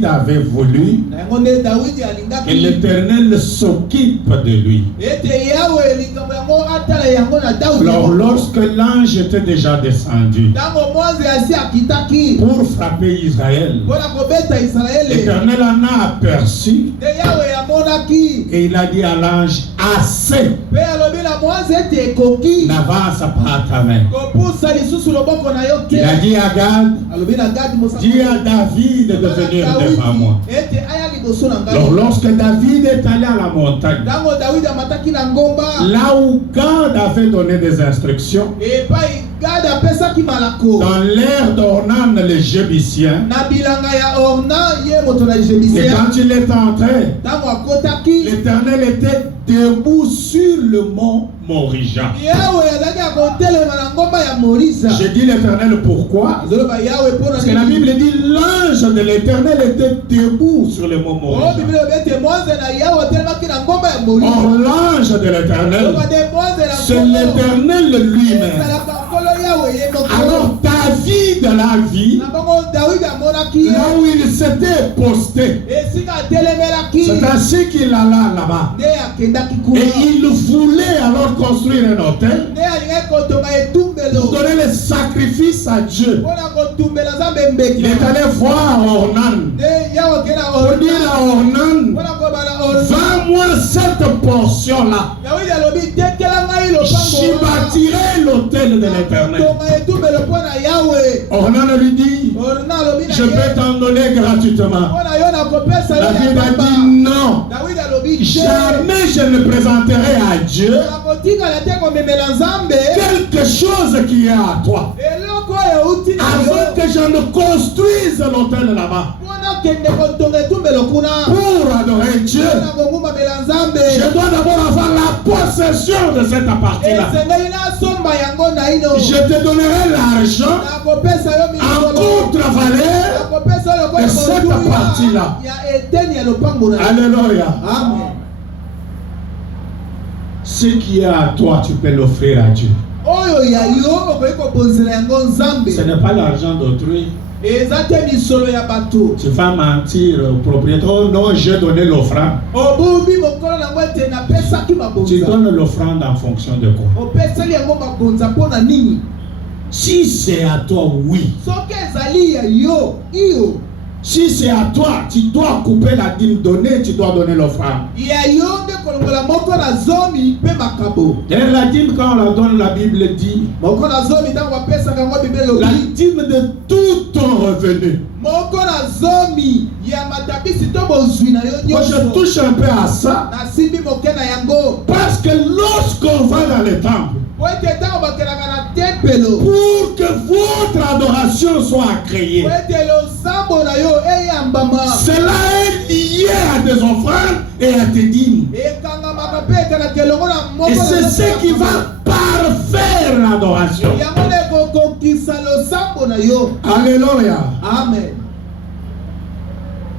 David avait voulu que l'Éternel s'occupe de lui. Alors lorsque l'ange était déjà descendu pour frapper Israël, l'Éternel en a aperçu et il a dit à l'ange, assez, n'avance pas à ta main. Il a dit à Gad, dis à David de venir devant moi. Alors lorsque David est allé à la montagne, là où Gad avait donné des instructions, dans l'air d'Ornan le Jébusien, et quand il est entré, l'Éternel était debout sur le mont Morija. J'ai dit l'Éternel pourquoi? Parce que la Bible dit l'ange de l'Éternel était debout sur le mont Morija. Or l'ange de l'Éternel, c'est l'Éternel lui-même. Alors David l'a vu là où il s'était posté. C'est ainsi qu'il alla là-bas. Et il voulait alors construire un autel pour donner le sacrifice à Dieu. Il est allé voir Ornan pour dire à Ornan, vends-moi cette portion-là. J'y bâtirai l'autel de l'Éternel. Ornan lui dit, je vais t'en donner gratuitement. David a dit non. Jamais je ne présenterai à Dieu quelque chose qui est à toi avant que je ne construise l'autel là-bas. Pour adorer Dieu, je dois d'abord avoir la possession de cette partie-là. Je te donnerai l'argent en contre-valeur de cette partie-là. Alléluia. Amen. Ce qui est à toi, tu peux l'offrir à Dieu. Ce n'est pas l'argent d'autrui. Tu vas mentir au propriétaire. Oh non, j'ai donné l'offrande. Tu donnes l'offrande en fonction de quoi? Si c'est à toi, oui. Si c'est à toi, tu dois couper la dîme donnée, tu dois donner l'offrande. D'ailleurs, la dîme, quand on la donne, la Bible dit la dîme de tout ton revenu. Moi, je touche un peu à ça. Parce que lorsqu'on va dans le temple, pour que votre adoration soit créée, cela est lié à des offrandes et à des dîmes. Et c'est ce qui va parfaire l'adoration. Alléluia. Amen.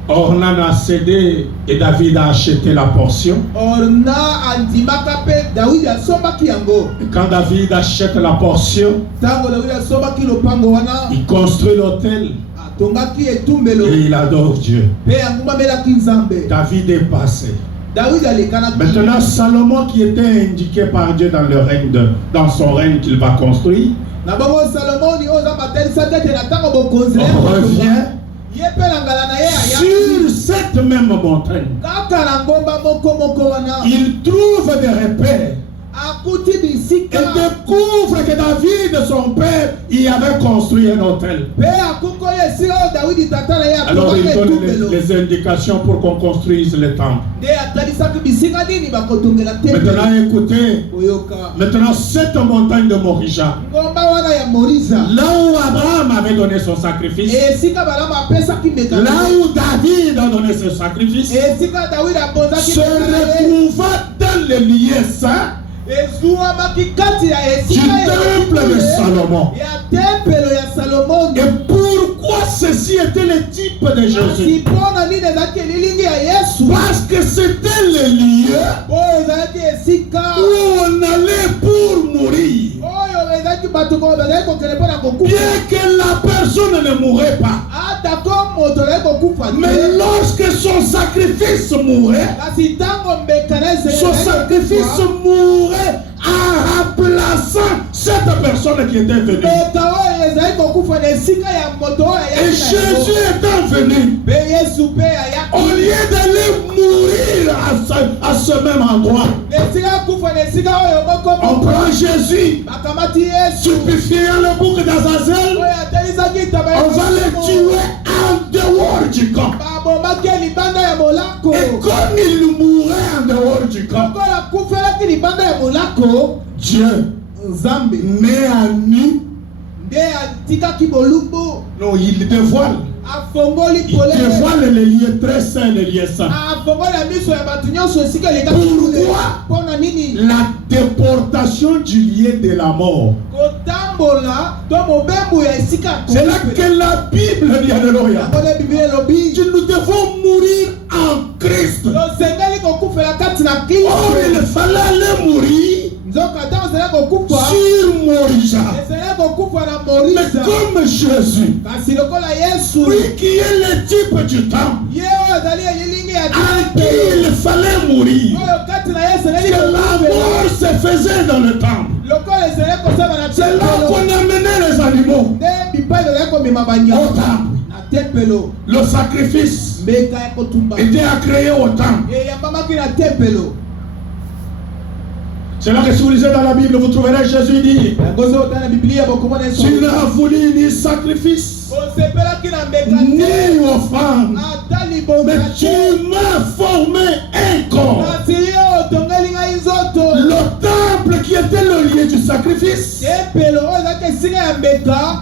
Ornan a cédé et David a acheté la portion. Et quand David achète la portion, il construit l'autel et il adore Dieu. David est passé. Maintenant, Salomon qui était indiqué par Dieu dans le règne dans son règne qu'il va construire, revient sur cette même montagne. Il trouve des repères et découvre que David, son père, y avait construit un autel. Alors il donne les indications pour qu'on construise le temple. Maintenant écoutez, maintenant cette montagne de Morija, là où Abraham avait donné son sacrifice, là où David a donné son sacrifice, se retrouva dans le lieu saint du temple de Salomon. Et pourquoi ceci était le type de Jésus? Parce que c'était le lieu où on allait pour mourir. Bien que la personne ne mourrait pas, Mais lorsque son sacrifice mourait, son sacrifice mourait en remplaçant cette personne qui était venue. Et Jésus étant venu, au lieu d'aller mourir à ce même endroit, on prend Jésus, stupéfiant le bouc d'Azazel, on va le tuer en dehors du camp. Et comme il mourait en dehors du camp, Dieu met à nu. Non, il dévoile. Il dévoile les lieux très saints, les lieux saints. Pourquoi la déportation du lieu de la mort? C'est là que la Bible dit, alléluia, que nous devons mourir en Christ. Or, il fallait aller mourir sur Morija. Mais comme Jésus, lui qui est le type du temple, à qui il fallait mourir, que la mort se faisait dans le temple. C'est là qu'on amenait les animaux au temple. Le sacrifice était à créer au temple. C'est là que si vous lisez dans la Bible, vous trouverez Jésus dit, tu n'as voulu ni sacrifice, ni offrande, mais tu m'as formé un corps. Le temple qui était le lieu du sacrifice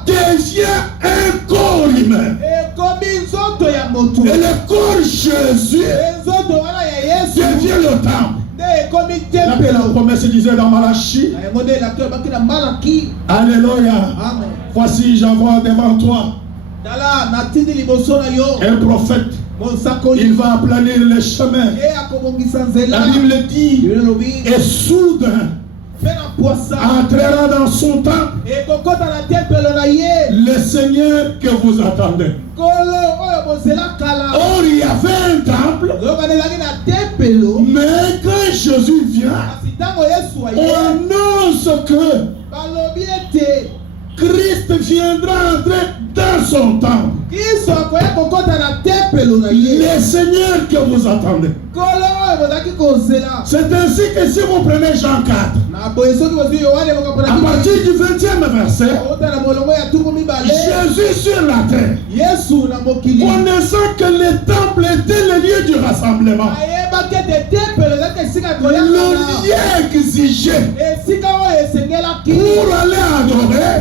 devient un corps humain. Et le corps Jésus devient le temple. La promesse disait dans Malachie, alléluia, voici j'envoie devant toi un prophète, il va aplanir les chemins. La Bible dit, et soudain entrera dans son temple le Seigneur que vous attendez. Or il y avait un temple, mais quand Jésus vient, on annonce que Christ viendra entrer dans son temple. Le Seigneur que vous attendez. C'est ainsi que si vous prenez Jean 4, à partir du 20e verset, Jésus sur la terre, connaissant que le temple était le lieu du rassemblement, le lieu exigé pour aller adorer,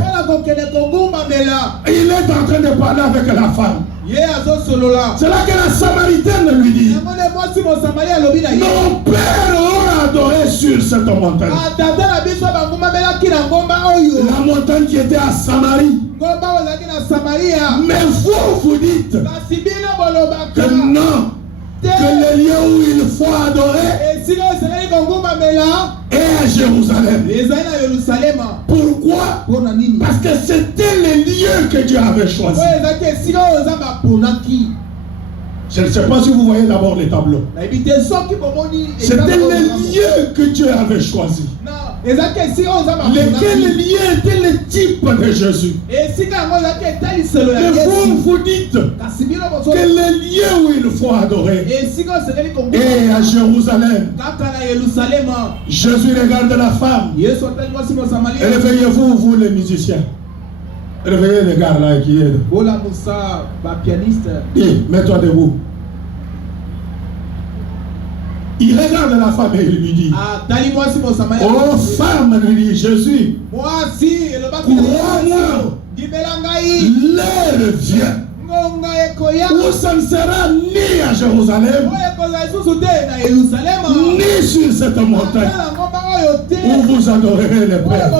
il est en train de parler avec la femme. C'est là que la Samaritaine lui dit, nos pères ont adoré sur cette montagne. La montagne qui était à Samarie. Mais vous dites que non, que le lieu où il faut adorer est à Jérusalem. Pourquoi? Parce que c'était le lieu que Dieu avait choisi. Je ne sais pas si vous voyez d'abord les tableaux. C'était le lieu que Dieu avait choisi. Lequel lieu était le type de Jésus. Mais vous dites que le lieu où il faut adorer est à Jérusalem. Jésus regarde la femme. Réveillez-vous, vous les musiciens. Réveillez les gars là qui est. Dis, mets-toi debout. Il regarde la femme et il lui dit, oh femme, lui dit Jésus, crois-moi, l'heure vient où ça ne sera ni à Jérusalem, ni sur cette montagne où vous adorerez le Père.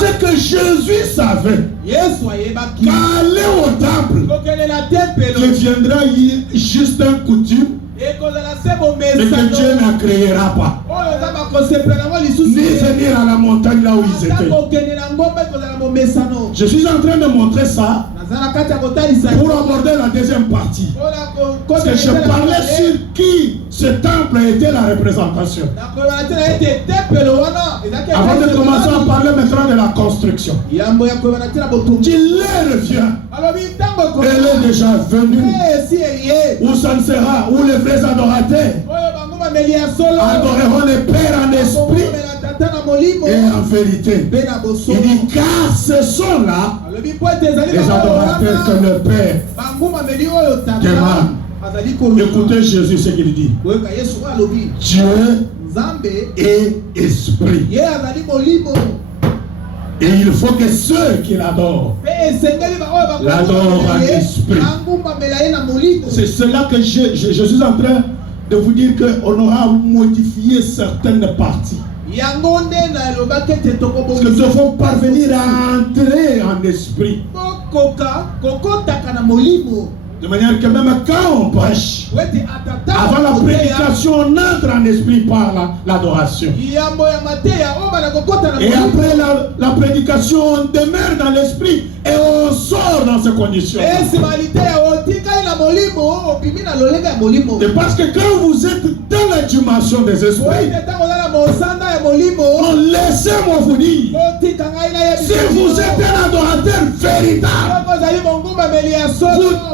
Ce que Jésus savait, qu'aller au temple deviendra juste un coutume, et que Dieu ne créera pas, ni venir à la montagne là où ils étaient. Je suis en train de montrer ça pour aborder la deuxième partie. Parce que je parlais sur qui ce temple était la représentation. Avant de commencer à parler maintenant de la construction. Qu'il revient. Elle est déjà venue. Où ça ne sera, où les vrais adorateurs adoreront le Père en esprit et en vérité. Il dit car ce sont là les adorateurs que le Père demande. Écoutez Jésus ce qu'il dit. Dieu est esprit. Et il faut que ceux qui l'adorent l'adorent en esprit. C'est cela que je suis en train de vous dire qu'on aura modifié certaines parties. Parce que nous devons parvenir à entrer en esprit. De manière que même quand on prêche, avant la prédication, on entre en esprit par l'adoration. Et après la prédication, on demeure dans l'esprit et on sort dans ces conditions. Et parce que quand vous êtes dans la dimension des esprits, laissez-moi vous dire, si vous êtes un adorateur véritable, vous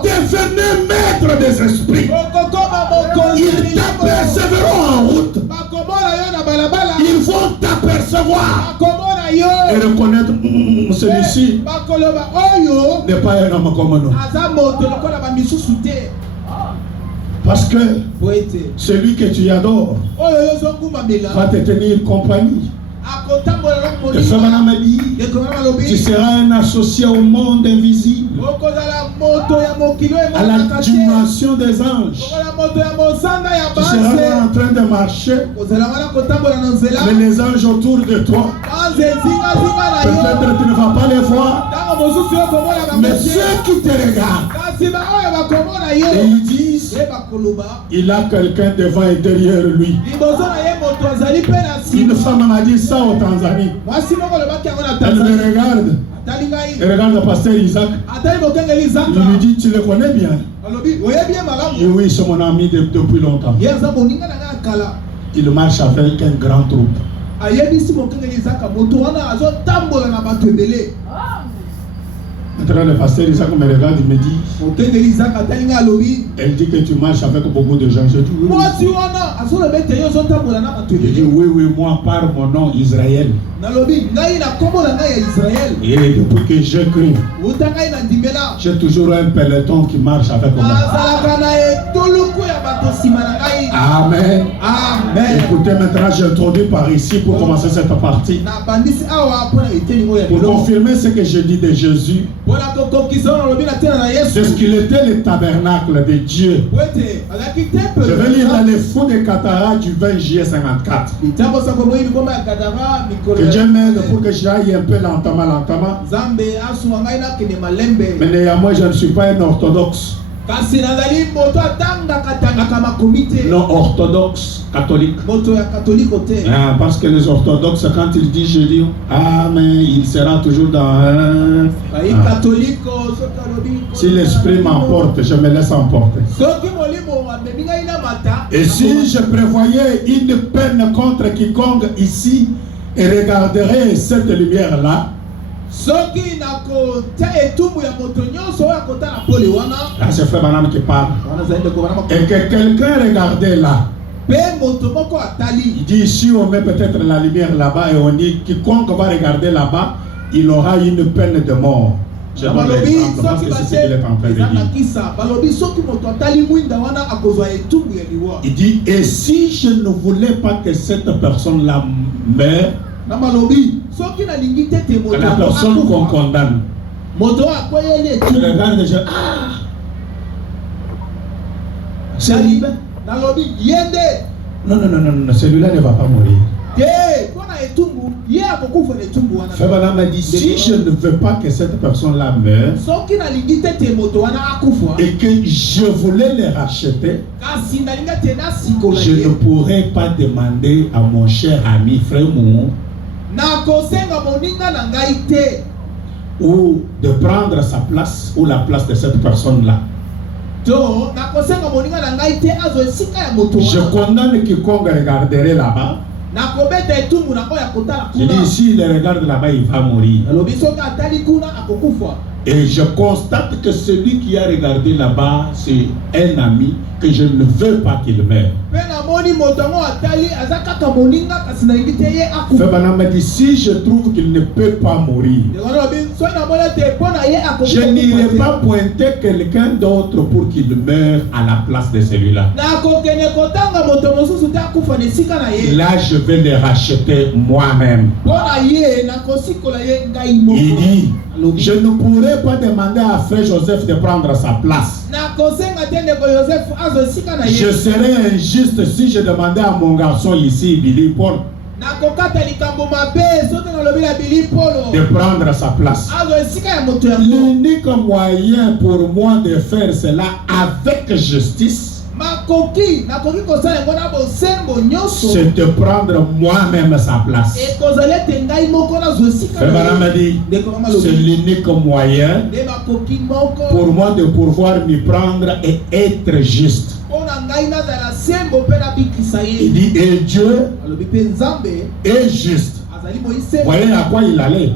devenez maître des esprits. Ils t'apercevront en route. Ils vont t'apercevoir et reconnaître celui-ci n'est pas un homme comme nous. Parce que celui que tu adores va te tenir compagnie. Tu seras un associé au monde invisible, à la dimension des anges. Tu seras en train de marcher, mais les anges autour de toi, peut-être tu ne vas pas les voir, mais ceux qui te regardent, et ils disent, il a quelqu'un devant et derrière lui. Une femme m'a dit ça au Tanzanie. Elle me regarde. Elle regarde le pasteur Isaac. Il lui dit, tu le connais bien? Et oui, c'est mon ami depuis longtemps. Il marche avec un grand troupe. Maintenant, le pasteur Isaac me regarde, il me dit, elle dit que tu marches avec beaucoup de gens. Je dis oui. Il dit oui, moi par mon nom Israël. Et depuis que j'écris, j'ai toujours un peloton qui marche avec moi. Amen. Amen. Écoutez, maintenant j'introduis par ici pour commencer cette partie. Pour confirmer ce que je dis de Jésus. C'est ce qu'il était le tabernacle de Dieu. Je vais lire dans les fonds de Katara du 20 juillet 54. Que Dieu m'aide pour que j'aille un peu lentement. Mais néanmoins, je ne suis pas un orthodoxe. Non orthodoxe catholique. Parce que les orthodoxes, quand ils disent je dis mais il sera toujours dans si l'esprit m'emporte, je me laisse emporter. Et si je prévoyais une peine contre quiconque ici et regarderait cette lumière là, là c'est Frère Branham qui parle, et que quelqu'un regardait là, il dit ici on met peut-être la lumière là-bas et on dit quiconque va regarder là-bas il aura une peine de mort. Je donne l'exemple parce que c'est ce qu'il est en train de dire. Il dit et si je ne voulais pas que cette personne là meure, que la personne qu'on condamne, je regarde déjà, c'est libre. Non, celui-là ne va pas mourir. Frère Branham m'a dit, si je ne veux pas que cette personne-là meure et que je voulais les racheter, je ne pourrais pas demander à mon cher ami, frère Mou, ou de prendre sa place ou la place de cette personne-là. Je condamne quiconque regarderait là-bas. Je dis ici, il regarde là-bas, il va mourir. Et je constate que celui qui a regardé là-bas, c'est un ami que je ne veux pas qu'il meure. Febana m'a dit, si je trouve qu'il ne peut pas mourir, je n'irai pas pointer quelqu'un d'autre pour qu'il meure à la place de celui-là. Là, je vais le racheter moi-même. Il dit, je ne pourrais pas demander à frère Joseph de prendre sa place. Je serais injuste si je demandais à mon garçon ici, Billy Paul, de prendre sa place. L'unique moyen pour moi de faire cela avec justice, c'est de prendre moi-même sa place. Frère m'a dit, c'est l'unique moyen pour moi de pouvoir m'y prendre et être juste. Il dit, et Dieu est juste. Voyez à quoi il allait.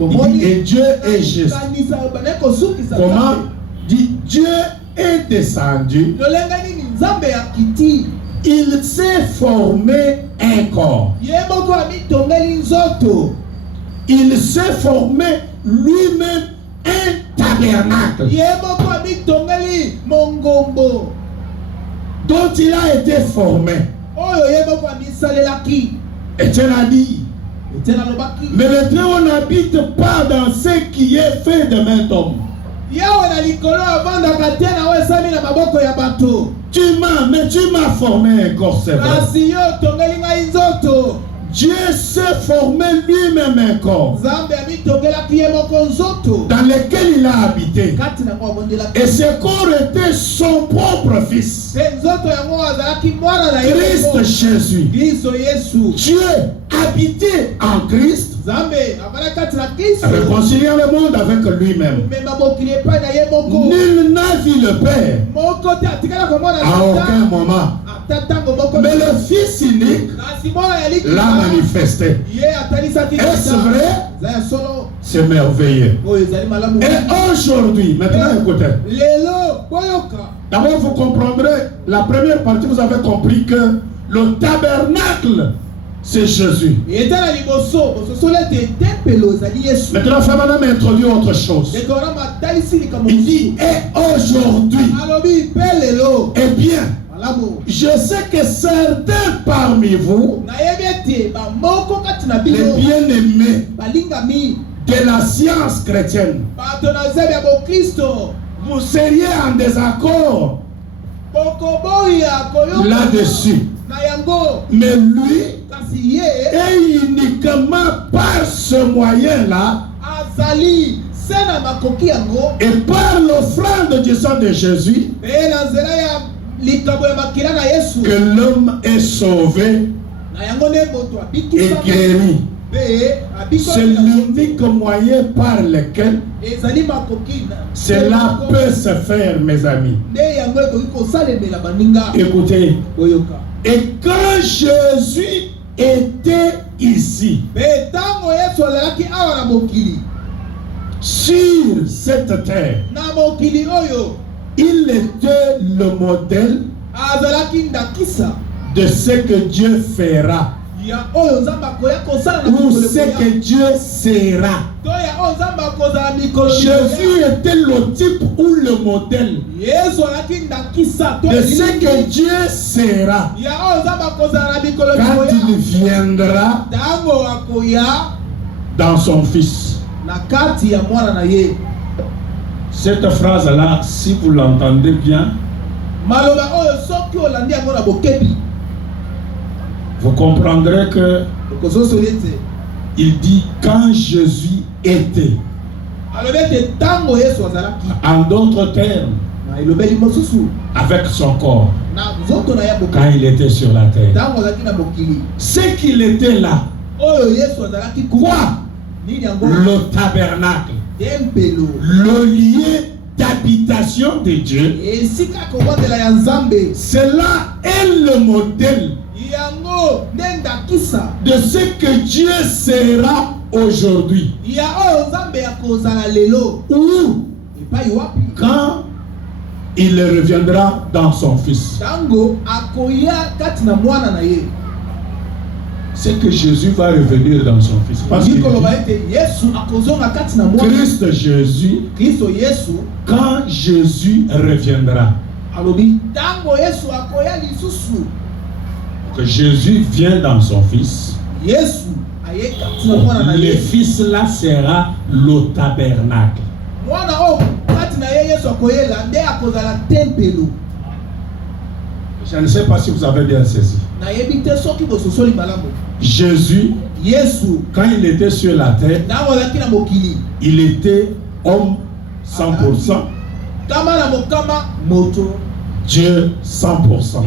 Il dit, et Dieu est juste. Comment? Dit, Dieu est descendu. Il s'est formé un corps. Il s'est formé lui-même un tabernacle dont il a été formé. Étienne a dit, mais maintenant on n'habite pas dans ce qui est fait de main d'homme. Tu m'as formé un corps, c'est vrai. Dieu s'est formé lui-même un corps dans lequel il a habité. Et ce corps était son propre fils, Christ Jésus. Dieu habitait en Christ, réconciliant le monde avec lui-même. Nul n'a vu le Père à aucun moment. Mais le Fils unique l'a manifesté. Est-ce vrai? C'est merveilleux. Et aujourd'hui, maintenant écoutez. D'abord vous comprendrez, la première partie vous avez compris que le tabernacle, c'est Jésus. Maintenant, Fabana m'a introduit autre chose. Il dit, et aujourd'hui, eh bien, je sais que certains parmi vous, les bien-aimés de la science chrétienne, vous seriez en désaccord là-dessus. Mais lui, et uniquement par ce moyen-là, et par l'offrande du sang de Jésus, que l'homme est sauvé et guéri. C'est l'unique moyen par lequel cela peut se faire, mes amis. Écoutez, et quand Jésus était ici, sur cette terre, il était le modèle de ce que Dieu fera ou ce que Dieu sera. Jésus était le type ou le modèle de ce que Dieu sera quand il viendra dans son Fils. Cette phrase-là, si vous l'entendez bien, vous comprendrez que il dit quand Jésus était. En d'autres termes, avec son corps, quand il était sur la terre. C'est qu'il était là. Quoi? Le tabernacle. le lieu d'habitation de Dieu. Cela est le modèle de ce que Dieu sera aujourd'hui. Ou quand il reviendra dans son Fils. C'est que Jésus va revenir dans son Fils. Parce que Christ Jésus, quand Jésus reviendra, que Jésus vient dans son Fils, le Fils là sera le tabernacle. Je ne sais pas si vous avez bien saisi. Jésus, quand il était sur la terre, il était homme 100%, Dieu 100%.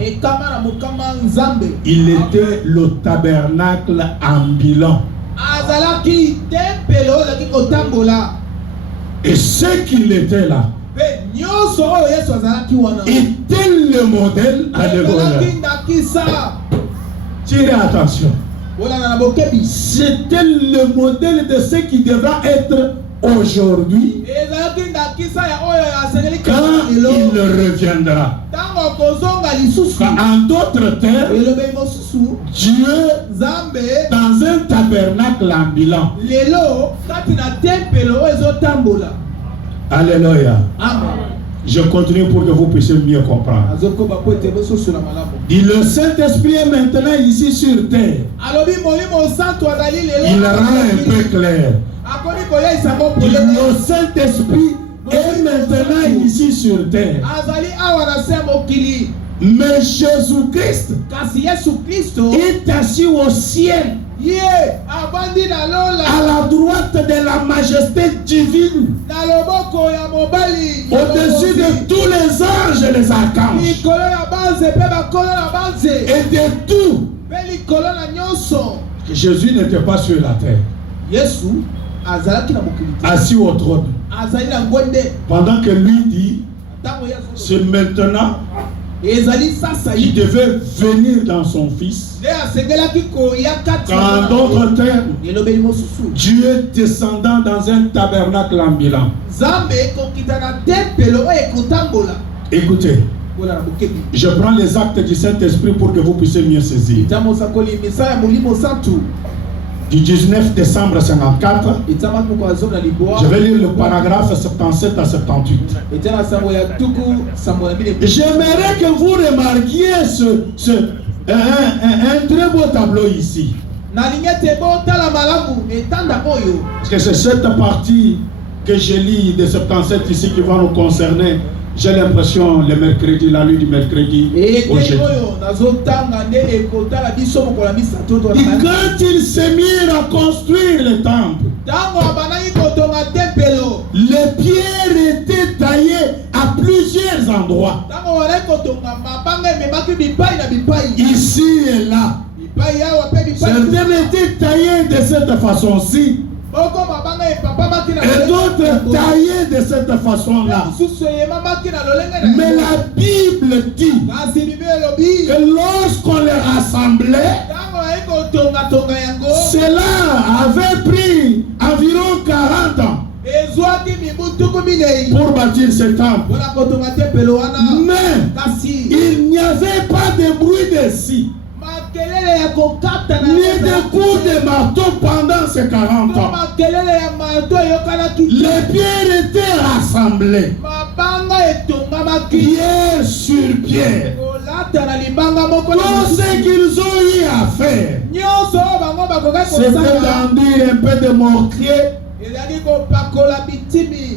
Il était le tabernacle ambulant. Et ce qu'il était là était le modèle. Alléluia. Tirez attention. C'était le modèle de ce qui devra être aujourd'hui quand il reviendra. En d'autres termes, Dieu dans un tabernacle ambulant. Alléluia. Je continue pour que vous puissiez mieux comprendre. Le Saint-Esprit est maintenant ici sur terre. Il rend un peu clair. Le Saint-Esprit est maintenant ici sur terre. Mais Jésus-Christ est assis au ciel, à la droite de la majesté divine, au-dessus de tous les anges et les archanges, et de tout. Jésus n'était pas sur la terre, assis au trône, pendant que lui dit, c'est maintenant il devait venir dans son Fils. En d'autres termes, Dieu descendant dans un tabernacle ambulant. Écoutez, je prends les actes du Saint-Esprit pour que vous puissiez mieux saisir. Du 19 décembre 1954, je vais lire le paragraphe 77 à 78. J'aimerais que vous remarquiez un très beau tableau ici. Parce que c'est cette partie que je lis de 77 ici qui va nous concerner. J'ai l'impression le mercredi, la nuit du mercredi. Et quand ils se mirent à construire le temple, les pierres étaient taillées à plusieurs endroits. Ici et là. Certaines étaient taillées de cette façon-ci. Et d'autres taillés de cette façon-là. Mais la Bible dit que lorsqu'on les rassemblait, cela avait pris environ 40 ans pour bâtir ce temple. Mais il n'y avait pas de bruit dessus, ni de coups de marteau pendant ces 40 ans. Les pierres étaient rassemblées, pierre sur pierre. Tout ce qu'ils ont eu à faire, c'était d'enduire un peu de mortier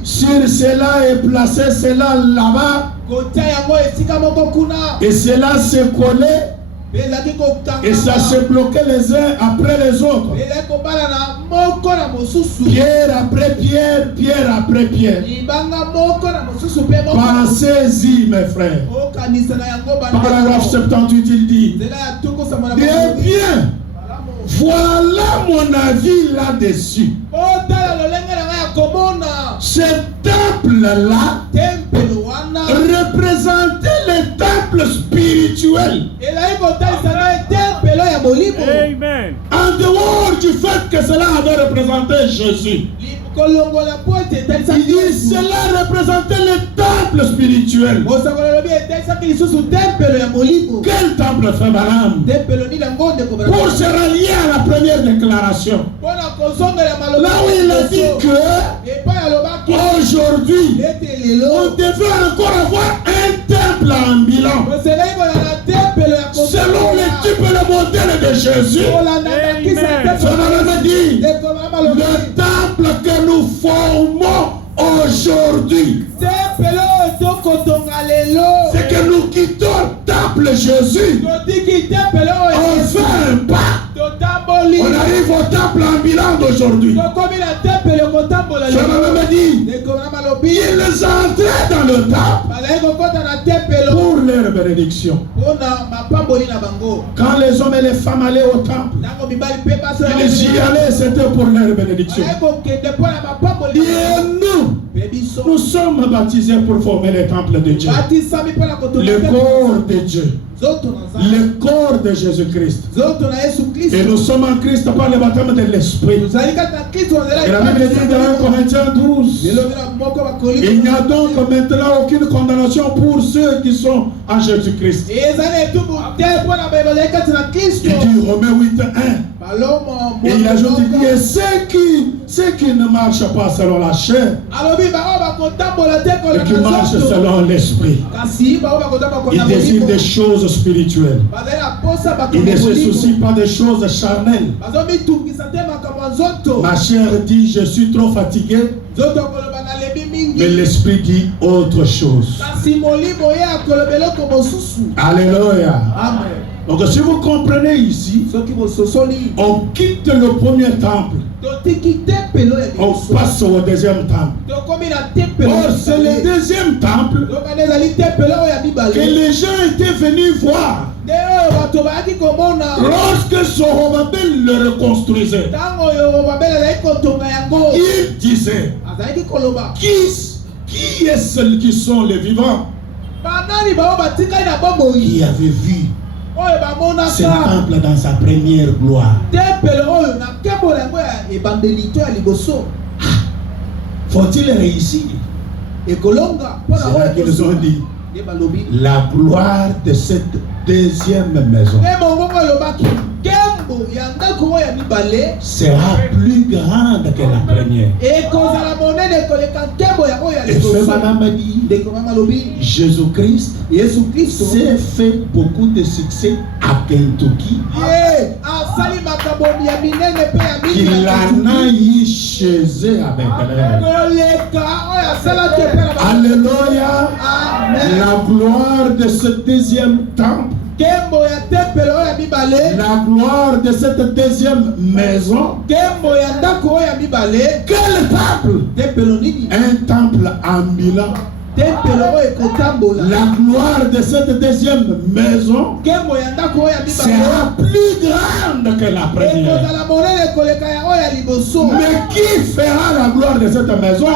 sur cela et placer cela là-bas, et cela se collait. Et ça se bloquait les uns après les autres. Pierre après pierre, pierre après pierre. Pensez-y, mes frères. Paragraphe 78, il dit: eh bien, voilà mon avis là-dessus. Ce temple-là représentait le temple spirituel. Amen. En dehors du fait que cela avait représenté Jésus, il dit cela représentait le temple spirituel. Quel temple fait Balaam? Pour se rallier à la première déclaration, là où il a dit que aujourd'hui on devait encore avoir un temple ambulant selon le type et le modèle de Jésus. Amen. Dit le temple que nous formons aujourd'hui, c'est que nous quittons le temple Jésus, on fait un pas, on arrive au temple ambulant d'aujourd'hui. Je me dis, ils entraient dans le temple pour leur bénédiction. Quand les hommes et les femmes allaient au temple, ils y allaient, c'était pour leur bénédiction. Et nous sommes baptisés pour former le temple de Dieu, le corps de Dieu, le corps de Jésus-Christ. Et nous sommes en Christ par le baptême de l'Esprit. Et la Bible dit dans 1 Corinthiens 12, il n'y a donc maintenant aucune condamnation pour ceux qui sont en Jésus-Christ. Il dit Romains 8:1. Et il ajoute, il dit, et ceux qui ne marchent pas selon la chair, et qui marchent selon l'esprit, ils désirent des choses spirituelles. Ils ne se soucient pas des choses charnelles. Ma chair dit, je suis trop fatigué. Mais l'esprit dit autre chose. Alléluia. Amen. Donc si vous comprenez ici, on quitte le premier temple, on passe au deuxième temple. Or c'est le deuxième temple que les gens étaient venus voir lorsque Zorobabel le reconstruisait. Il disait, qui est ceux qui sont les vivants qui avait vu ce temple dans sa première gloire? Faut-il réussir? C'est là qu'ils ont dit la gloire de cette deuxième maison sera plus grande que la première. Et ce madame a dit, Jésus-Christ s'est fait beaucoup de succès à Kentucky. Il en a eu chez eux avec elle. Alléluia. La gloire de ce deuxième temple, la gloire de cette deuxième maison. Quel temple? Un temple ambulant. La gloire de cette deuxième maison sera plus grande que la première. Mais qui fera la gloire de cette maison?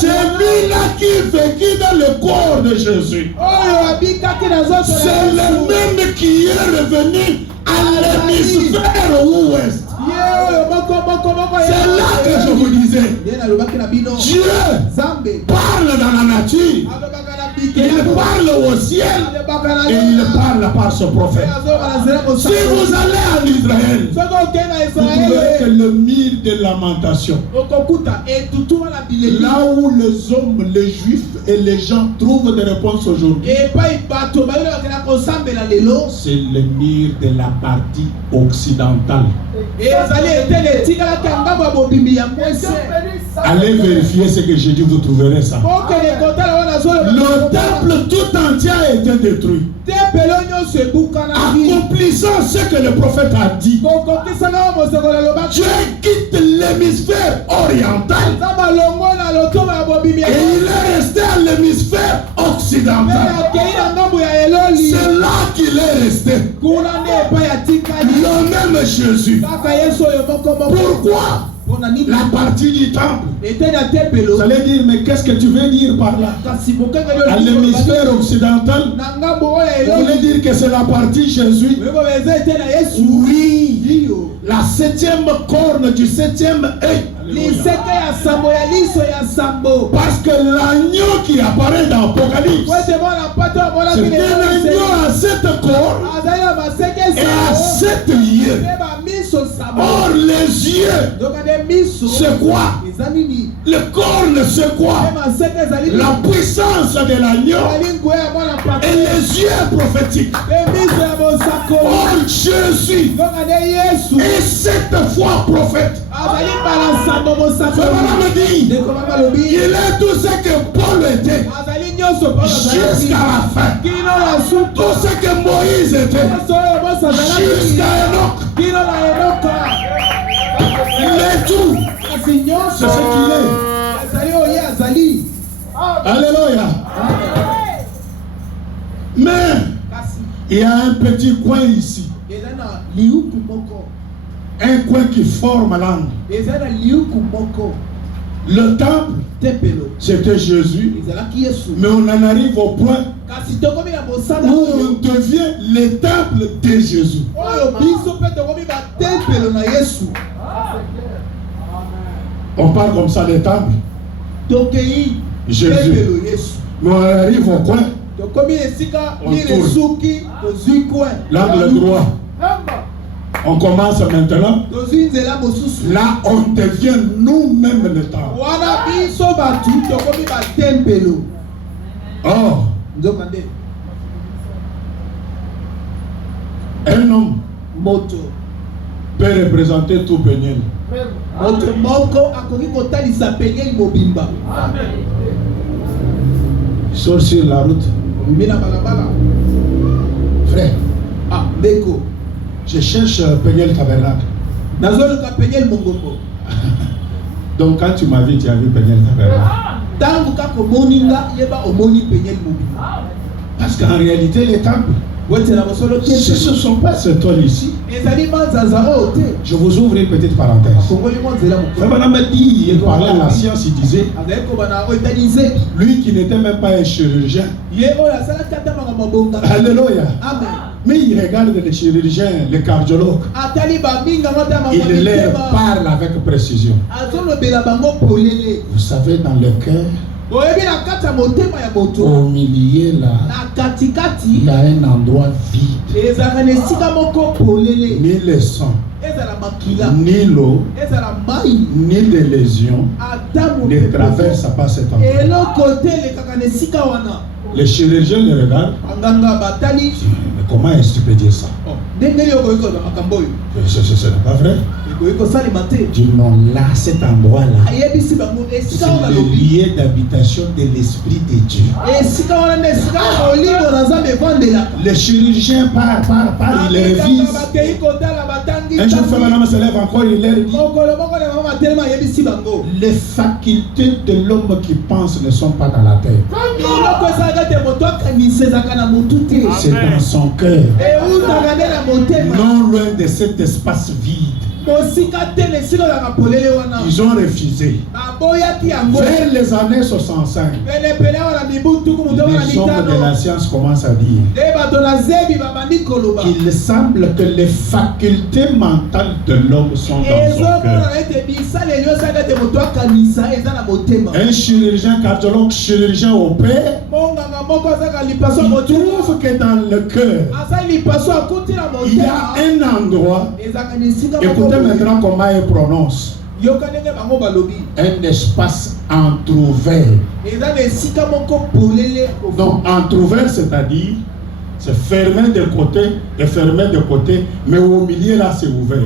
Celui-là qui vécut dans le corps de Jésus. C'est le même qui est revenu à l'hémisphère ouest. C'est là que je vous disais, Dieu parle dans la nature, il parle au ciel et il parle par ce prophète. Si vous allez en Israël, vous trouvez que le mur de lamentation, là où les hommes, les juifs et les gens trouvent des réponses aujourd'hui, c'est le mur de la partie occidentale. Allez vérifier ce que j'ai dit, vous trouverez ça. Le temple tout entier a été détruit, accomplissant ce que le prophète a dit. Dieu quitte l'hémisphère oriental et il est resté à l'hémisphère occidental. C'est là qu'il est resté. Le même Jésus. Pourquoi? la partie du temple. Vous allez dire, mais qu'est-ce que tu veux dire par là? À l'hémisphère occidental, vous voulez dire que c'est la partie Jésus? Oui, la 7e corne du 7e œil. Parce que l'agneau qui apparaît dans l'Apocalypse, c'est un agneau à 7 cornes et à 7 yeux. Or les yeux, c'est quoi? Le corne, c'est quoi? La puissance de l'agneau et les yeux prophétiques. Or Jésus est 7 fois prophète. Il est tout ce que Paul était jusqu'à la fin. Tout ce que Moïse était jusqu'à Enoch. Il est tout. C'est ce qu'il est. Alléluia. Mais il y a un petit coin ici. Un coin qui forme l'angle. Le temple, c'était Jésus. Mais on en arrive au point où on devient le temple de Jésus. On parle comme ça des temples. Jésus. Mais on arrive au coin. On tourne. L'angle droit. On commence maintenant. Là, on devient nous-mêmes le temple. Oh. Un homme peut représenter tout Péniel. Il sort sur la route. Frère. Je cherche Péniel Tabernacle. Donc quand tu m'as vu, tu as vu Péniel Tabernacle. Parce qu'en réalité, les temples, ce ne sont pas ce toile ici. Je vous ouvre une petite parenthèse. Il parlait de la science, il disait, lui qui n'était même pas un chirurgien. Alléluia. Mais il regarde les chirurgiens, les cardiologues. Il leur parle avec précision. Vous savez, dans le cœur, au milieu là, il y a un endroit vide. Ni le sang, ni l'eau, ni les lésions ne traversent pas cet endroit. Les chirurgiens le regardent. Mais comment est-ce que tu peux dire ça? Ce n'est pas vrai. Dis non, là, cet endroit-là, c'est le lieu d'habitation de l'Esprit de Dieu. Les chirurgiens partent, ils les révisent. Un jour, frère Madame se lève encore, il leur dit, les facultés de l'homme qui pense ne sont pas dans la terre. C'est dans son cœur. Non loin de cet espace vide. Ils ont refusé. Vers les années 65, les hommes de la science commencent à dire qu'il semble que les facultés mentales de l'homme sont dans son cœur. Un chirurgien cardiologue, chirurgien opère, il trouve que dans le cœur, il y a un endroit. Écoutez maintenant comment il prononce. Un espace entrouvert. Donc entrouvert, c'est-à-dire c'est fermé de côté et fermé de côté, mais au milieu là c'est ouvert.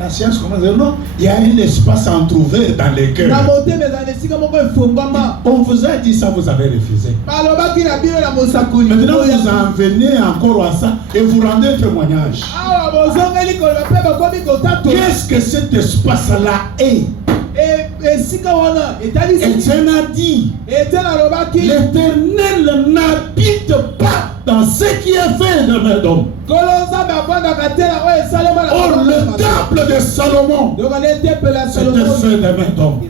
La science commence à dire non, il y a un espace entrouvert dans les cœurs. On vous a dit ça, vous avez refusé. Maintenant vous en venez encore à ça et vous rendez témoignage. Qu'est-ce que cet espace-là est? Étienne a dit, l'Éternel n'habite pas dans ce qui est fait de mes hommes. Or, le temple de Salomon était fait des mains d'hommes.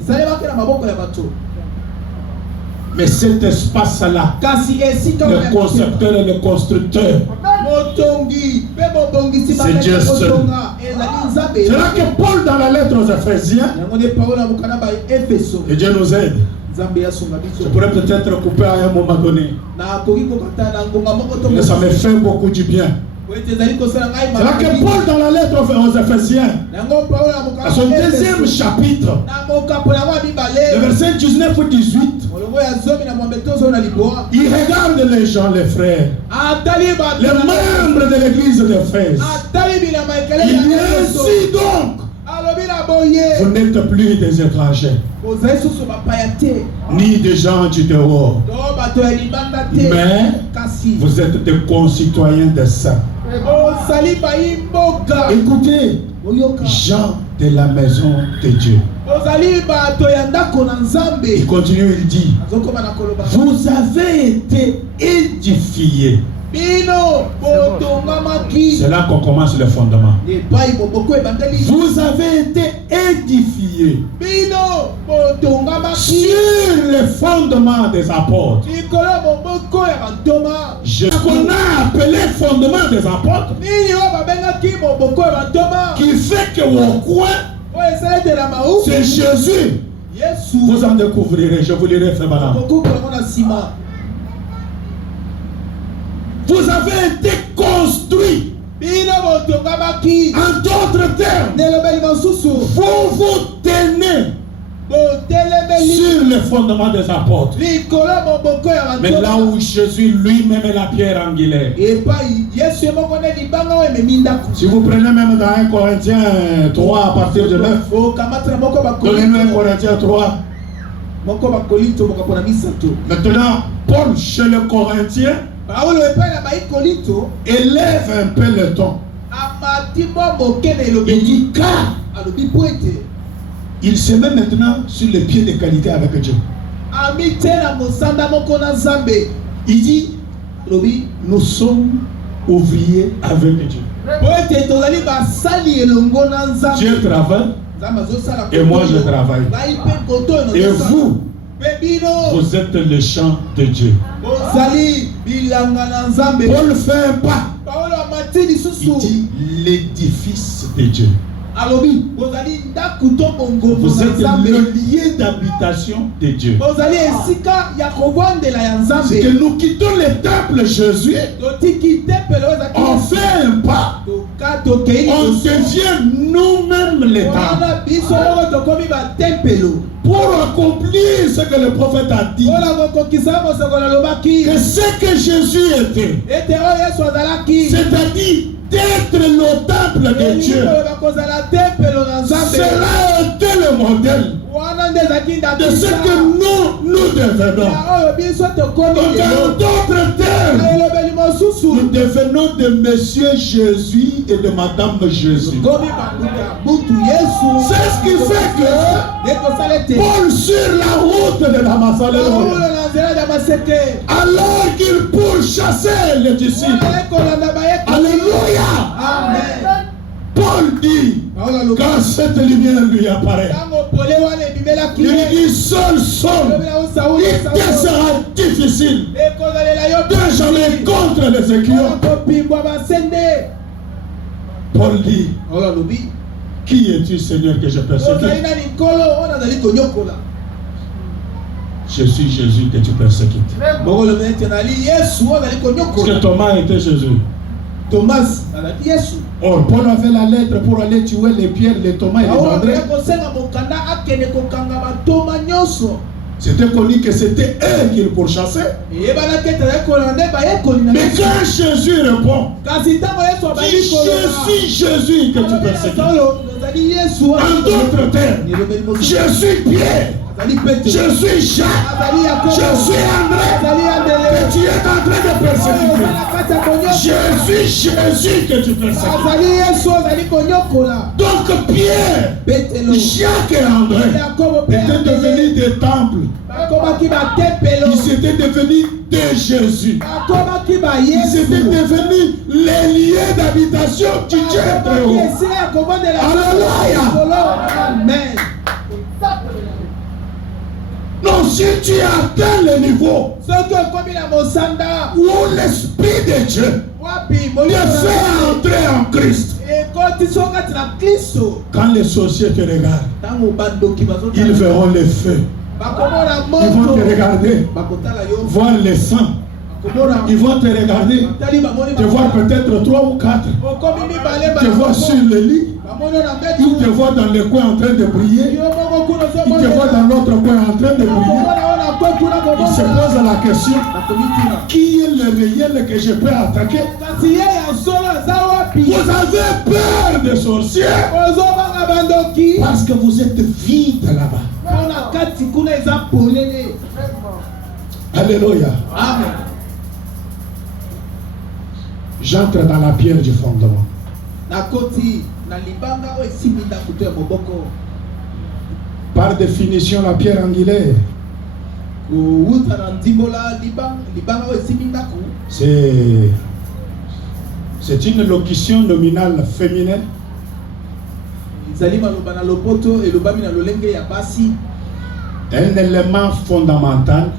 Mais cet espace-là, le concepteur et le constructeur, c'est Dieu seul. C'est là que Paul, dans la lettre aux Éphésiens, et Dieu nous aide. Je pourrais peut-être couper à un moment donné, mais ça me fait beaucoup du bien. C'est là que Paul, dans la lettre aux Éphésiens, à son deuxième chapitre, le verset 19 ou 18, il regarde les gens, les frères, les membres de l'église d'Éphèse. Il dit ainsi donc, vous n'êtes plus des étrangers, ni des gens du dehors, mais vous êtes des concitoyens des saints. Écoutez, gens de la maison de Dieu. Il continue, il dit, vous avez été édifiés. C'est là qu'on commence le fondement. Vous avez été édifiés sur le fondement des apôtres. Ce qu'on a appelé fondement des apôtres, qui fait que au coin, c'est Jésus. Vous en découvrirez, je vous lirai frère Bala. Vous avez été construits. En d'autres termes, vous vous tenez sur le fondement des apôtres. Mais là où Jésus lui-même est la pierre angulaire. Si vous prenez même dans 1 Corinthiens 3 à partir de 9, donnez-nous 1 Corinthiens 3. Maintenant, Paul chez le Corinthien élève un peu le ton. Il dit car il se met maintenant sur les pieds de qualité avec Dieu. Il dit nous sommes ouvriers avec Dieu. Dieu travaille et moi je travaille. Et vous, vous êtes le champ de Dieu. Paul fait un pas. Il dit l'édifice de Dieu. Vous êtes le lieu d'habitation de Dieu. C'est que nous quittons le temple Jésus. On fait un pas. On devient nous-mêmes les temples. Pour accomplir ce que le prophète a dit. Que ce que Jésus était. C'est-à-dire d'être le temple de Dieu. Cela était le modèle de ce que nous devenons. Donc en d'autres termes, nous devenons de Monsieur Jésus et de Madame Jésus. C'est ce qui fait que Paul sur la route de la Massaléon, alors qu'il pourchassait les disciples, alléluia, amen. Paul dit, quand cette lumière lui apparaît, il dit seul il sera difficile de jamais contre les écueils. Paul dit, qui es-tu Seigneur que je persécute? Je suis Jésus que tu persécutes. Parce que Thomas était Jésus. Or, Paul avait la lettre pour aller tuer les Pierre, les Thomas et les André. C'était connu que c'était eux qui le pourchassaient. Mais quand Jésus répond, je suis Jésus que tu persécutes. En d'autres termes, je suis Pierre, je suis Jacques, je suis André, que tu es est en train de persécuter. Jésus que tu persécutes. Donc Pierre, Jacques et André étaient devenus des temples. Ils étaient devenus de Jésus. Ils étaient devenus les lieux d'habitation du Dieu très haut. Alléluia. Amen. Non, si tu atteins le niveau où l'Esprit de Dieu te fait entrer en Christ, quand les sorciers te regardent, ils verront le feu. Ils vont te regarder, voir le sang. Ils vont te regarder, te voir peut-être 3 ou 4, te voir sur le lit. Ils te voient dans le coin en train de prier. Ils te voient dans l'autre coin en train de prier. Ils se posent la question, qui est le réel que je peux attaquer? Vous avez peur des sorciers parce que vous êtes vide là-bas. Alléluia. Amen. J'entre dans la pierre du fondement. Par définition, la pierre angulaire, c'est une locution nominale féminine un élément fondamental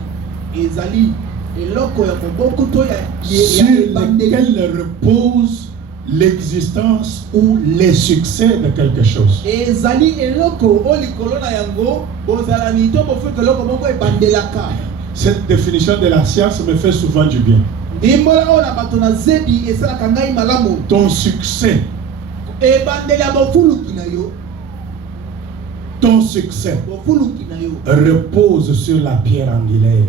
sur lequel repose l'existence ou le succès de quelque chose. Cette définition de la science me fait souvent du bien. Ton succès, ton succès repose sur la pierre angulaire.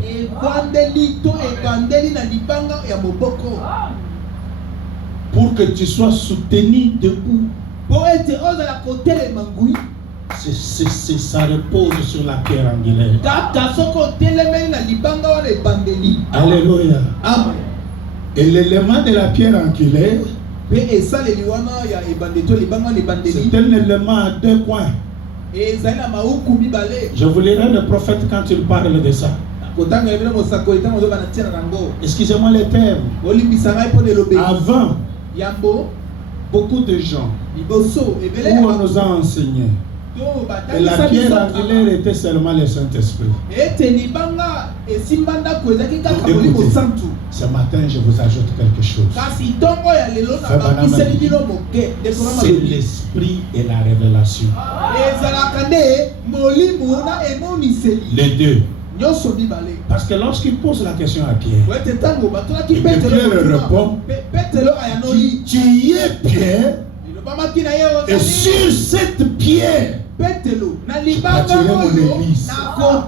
Pour que tu sois soutenu debout, ça repose sur la pierre angulaire. Alléluia. Et l'élément de la pierre angulaire, c'est un élément à 2 points. Je vous lirai le prophète quand il parle de ça. Excusez-moi les termes. Avant, beaucoup de gens où on nous a enseigné et la pierre angulaire était seulement le Saint-Esprit. Écoutez, ce matin je vous ajoute quelque chose. C'est l'esprit et la révélation. Les deux. Parce que lorsqu'il pose la question à Pierre, et que Pierre répond, tu es Pierre, et sur cette pierre, je bâtirai mon église. Oh,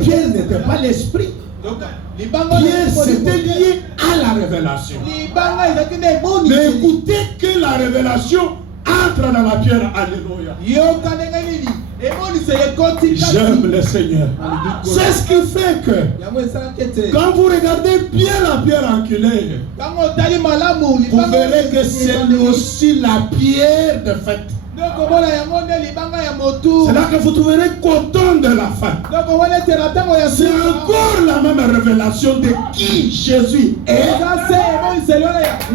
Pierre n'était pas l'esprit. Pierre s'était lié à la révélation. Mais écoutez que la révélation entre dans la pierre. Alléluia. J'aime le Seigneur. C'est ce qui fait que quand vous regardez bien la pierre angulaire, vous verrez que c'est aussi la pierre de fête. C'est là que vous trouverez content de la fin. C'est encore la même révélation de qui Jésus est,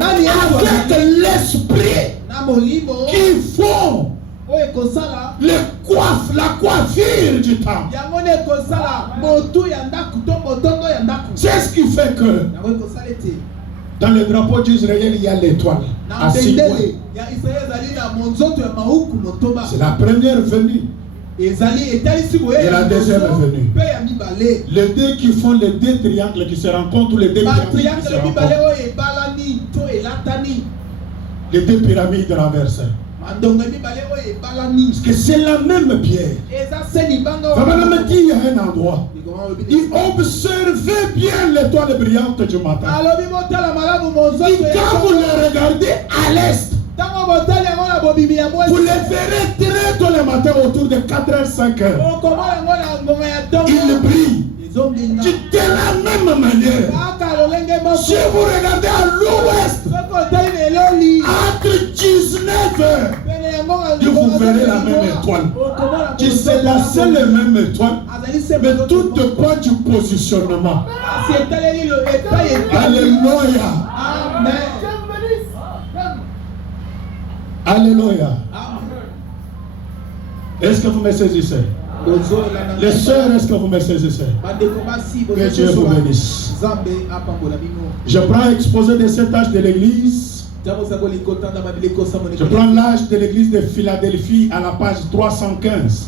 avec l'esprit qui font la coiffure du temps. C'est ce qui fait que dans le drapeau d'Israël, il y a l'étoile à 6 points. C'est la première venue et la deuxième venue. Les deux qui font les 2 triangles qui se rencontrent, ou les 2 pyramides qui se rencontrent. Les 2 pyramides renversées. Parce que c'est la même pierre. Il y a un endroit. Observez bien l'étoile brillante du matin. Et quand vous le regardez à l'est, vous les verrez très tôt le matin autour de 4h, 5h. Il brille. De la même manière, Si vous regardez à l'ouest, entre 19h, vous verrez la même étoile. C'est la seule même étoile, mais tout dépend du positionnement. Alléluia. Alléluia. Est-ce que vous me saisissez? Les sœurs, est-ce que vous me saisissez? Que Dieu vous bénisse. Je prends exposé de cet âge de l'église. Je prends l'âge de l'église de Philadelphie à la page 315.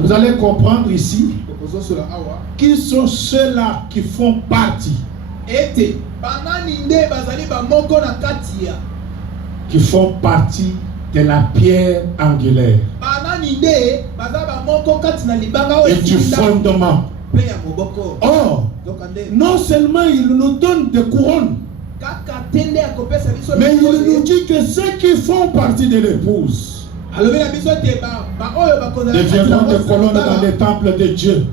Vous allez comprendre ici qui sont ceux-là qui font partie. Qui font partie de la pierre angulaire et du fondement. Or, non seulement il nous donne des couronnes, mais il nous dit que ceux qui font partie de l'épouse deviendront des colonnes dans les temples de Dieu.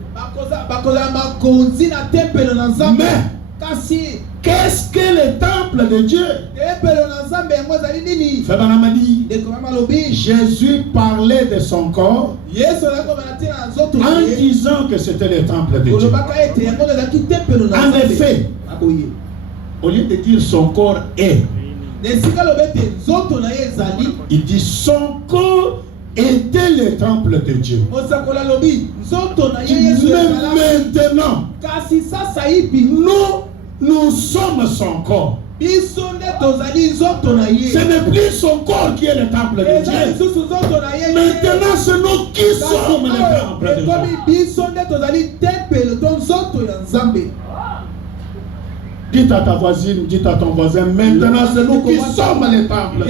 Mais qu'est-ce que le temple de Dieu? Jésus parlait de son corps en disant que c'était le temple de Dieu. En effet, au lieu de dire son corps est, il dit son corps était le temple de Dieu. Mais maintenant, nous sommes son corps. Ce n'est plus son corps qui est le temple de Dieu. Maintenant, c'est nous qui sommes le temple de Dieu. Dites à ta voisine, dites à ton voisin, maintenant c'est nous qui sommes les temples.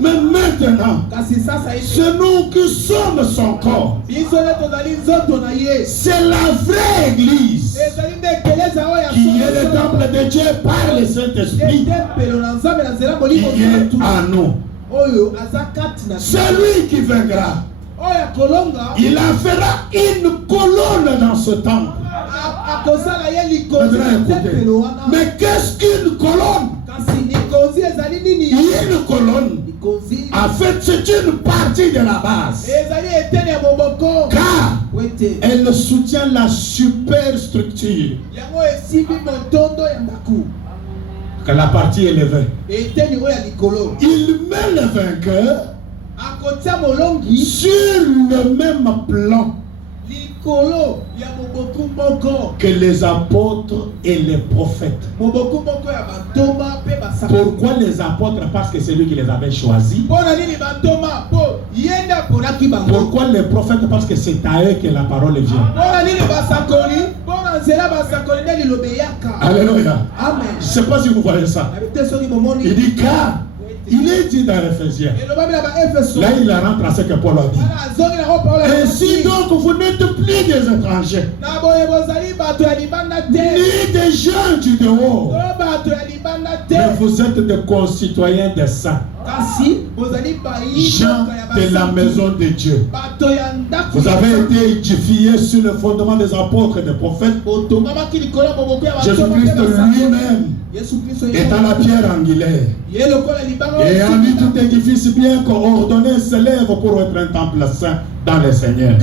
Mais maintenant, c'est nous qui sommes son corps. C'est la vraie église qui est le temple de Dieu par le Saint-Esprit qui est à nous. Celui qui viendra, il en fera une colonne dans ce temple. Mais qu'est-ce qu'une colonne? Une colonne, en fait, c'est une partie de la base. Car elle soutient la superstructure. Que la partie élevée. Il met le vainqueur sur le même plan que les apôtres et les prophètes. Pourquoi les apôtres? Parce que c'est lui qui les avait choisis. Pourquoi les prophètes? Parce que c'est à eux que la parole vient. Alléluia. Amen. Je ne sais pas si vous voyez ça. Il dit car il est dit dans Éphésiens. Là, il rentre à ce que Paul a dit. Ainsi donc, vous n'êtes plus des étrangers, ni des gens du dehors, mais vous êtes des concitoyens des saints, gens de la maison de Dieu. Vous avez été édifiés sur le fondement des apôtres et des prophètes. Jésus-Christ lui-même étant la pierre angulaire. Et en lui tout édifice bien ordonné s'élève pour être un temple saint dans le Seigneur.